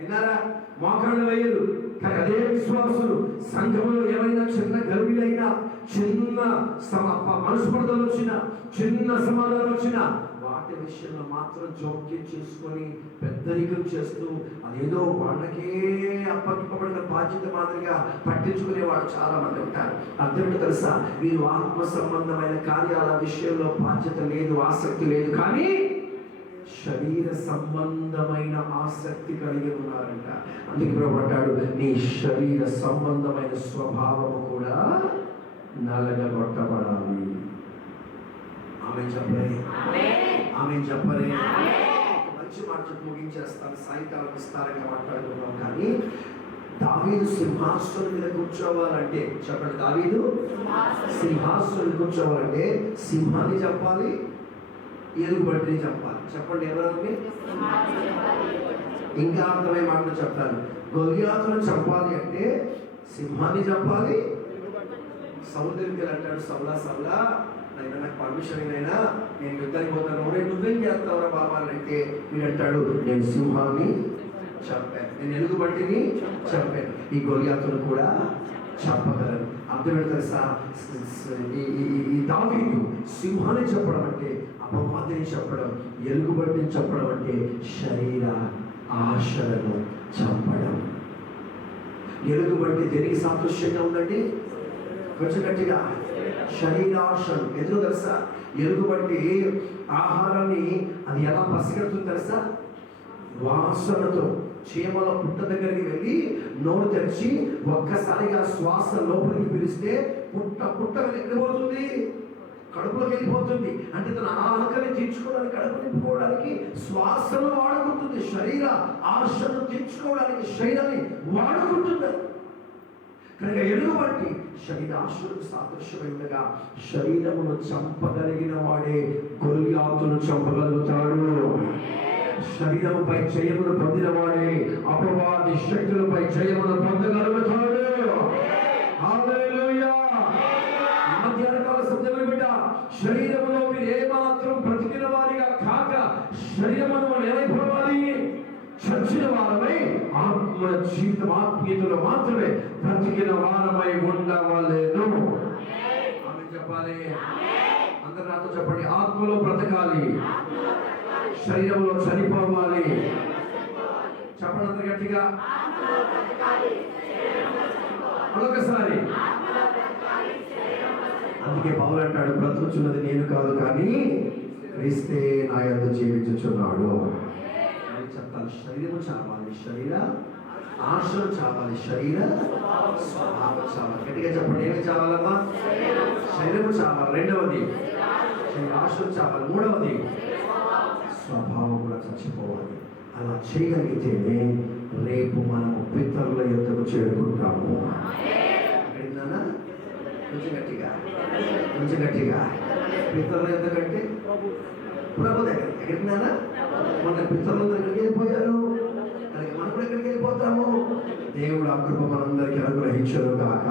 విన్నారా? మోకాళ్ళు వేయరు. కానీ అదే విశ్వాసులు సంఘంలో ఏమైనా చిన్న గర్విలైనా, చిన్న మనస్పర్ధలు వచ్చినా, చిన్న సమాధానం వచ్చినా వాటి విషయంలో మాత్రం జోక్యం చేసుకొని పెద్దరికం చేస్తూ అదేదో వాళ్ళకే అప్పగింపబడిన బాధ్యత మాదిరిగా పట్టించుకునేవాడు చాలా మంది ఉంటారు. అర్థమేంటో తెలుసా? వీరు ఆత్మ సంబంధమైన కార్యాల విషయంలో బాధ్యత లేదు, ఆసక్తి లేదు, కానీ శరీర సంబంధమైన ఆసక్తి కలిగి ఉన్నారంట. అందుకే ప్రభు అంటాడు, నీ శరీర సంబంధమైన స్వభావము కూడా నలగగొట్టబడాలి. ఆమె చెప్పలే, ఆమె చెప్పలే. మంచి మాట చెప్పి ముగించేస్తాను, సాయంకాలం విస్తారంగా మాట్లాడుకున్నాం. కానీ దావీదు సింహాసనం మీద కూర్చోవాలంటే చెప్పండి, దావీదు సింహాసనం కూర్చోవాలంటే సింహాన్ని చెప్పాలి, ఎలుగుబంటిని చెప్పాలి. చెప్పండి, ఎవరండి? ఇంకా అర్థమయ్యే మాటలు చెప్తాను. గొలియాతును చెప్పాలి అంటే సింహాన్ని చెప్పాలి. సౌలు దగ్గరికి అంటాడు, సౌలా సౌలా నైనా నాకు పర్మిషన్ అయినా నేను యుద్ధానికి పోతాను, నువ్వేం చేస్తావురా బాబా అని అయితే వీడు అంటాడు, నేను సింహాన్ని చంపాను, నేను ఎలుగుబంటిని చంపాను, ఈ గొలియాతును కూడా చంపగలను. అర్థం తెలుసా? ఈ దావీదు సింహాన్ని చెప్పడం అంటే అపవాదిని చెప్పడం, ఎలుగుబంటిని చెప్పడం అంటే శరీర ఆశలను చంపడం. ఎలుగుబంటి దేనికి సాదృశ్యంగా ఉందండి? కొంచెం గట్టిగా, శరీరాశలు. ఎందుకు తెలుసా? ఎలుగుబంటి ఆహారాన్ని అది ఎలా పసిగడుతుంది తెలుసా? వాసనతో. చీమల పుట్ట దగ్గరికి వెళ్ళి నోరు తెరిచి ఒక్కసారిగా శ్వాస లోపలికి పిలిస్తే పుట్ట వెళ్ళిపోతుంది, కడుపులోకి వెళ్ళిపోతుంది. అంటే తన ఆకలిని తీర్చుకోవడానికి, కడుపు నింపుకోవడానికి శ్వాసను వాడుకుంటుంది. శరీర ఆశను తీర్చుకోవడానికి శరీరాన్ని వాడుకుంటుంది. కనుక ఎలుగుబంటి శరీర ఆశలకు సాదృశ్యమై ఉండగా శరీరమును చంపగలిగిన వాడే గొలియాతును చంపగలుగుతాడు. శరీరముపై జయమును పొందిన వాడే అపవాది శక్తులపై జయమును పొందగలుగుతాడు. హల్లెలూయా. మధ్యాహ్నకాల సమయంలో బిడ్డ, శరీరములో మీరు ఏమాత్రం బ్రతికిన వారిగా కాక శరీరమును మనం ఏమైపోవాలి? చచ్చిన వారమై ఆత్మ జీవితం ఆత్మీయతలో మాత్రమే బ్రతికిన వారమై ఉండవలెను. ఆమె చెప్పాలి. అందరు నాతో చెప్పండి, ఆత్మలో బ్రతకాలి, శరీరంలో చనిపోవాలి. చెప్పండి అందరు గట్టిగా. మరొకసారి. అందుకే పౌలు అంటాడు, బ్రతుకుచున్నది నేను కాదు కానీ క్రీస్తే నా యందు జీవించుచున్నాడు. చెప్తాను, శరీరము చావాలి, శరీర ఆశలు చావాలి, శరీర స్వభావం చావాలి. గట్టిగా చెప్పండి, ఏమి చావాలమ్మా? శరీరము చావాలి. రెండవది శరీర ఆశలు చావాలి. మూడవది స్వభావం కూడా చచ్చిపోవాలి. అలా చేయగలిగితేనే రేపు మనము పితరుల యొద్దకు చేరుకుంటాము. అక్కడిన్నానా? కొంచెం గట్టిగా, కొంచెం గట్టిగా. పితరుల యొద్ద కంటే ప్రభు దగ్గర. ఎక్కడిన్నానా? మన పితరుల దగ్గరికి వెళ్ళిపోయారు, అలాగే మనం కూడా ఎక్కడికి వెళ్ళిపోతాము. దేవుడు ఆ కృప మనందరికీ అనుగ్రహించరు కాక.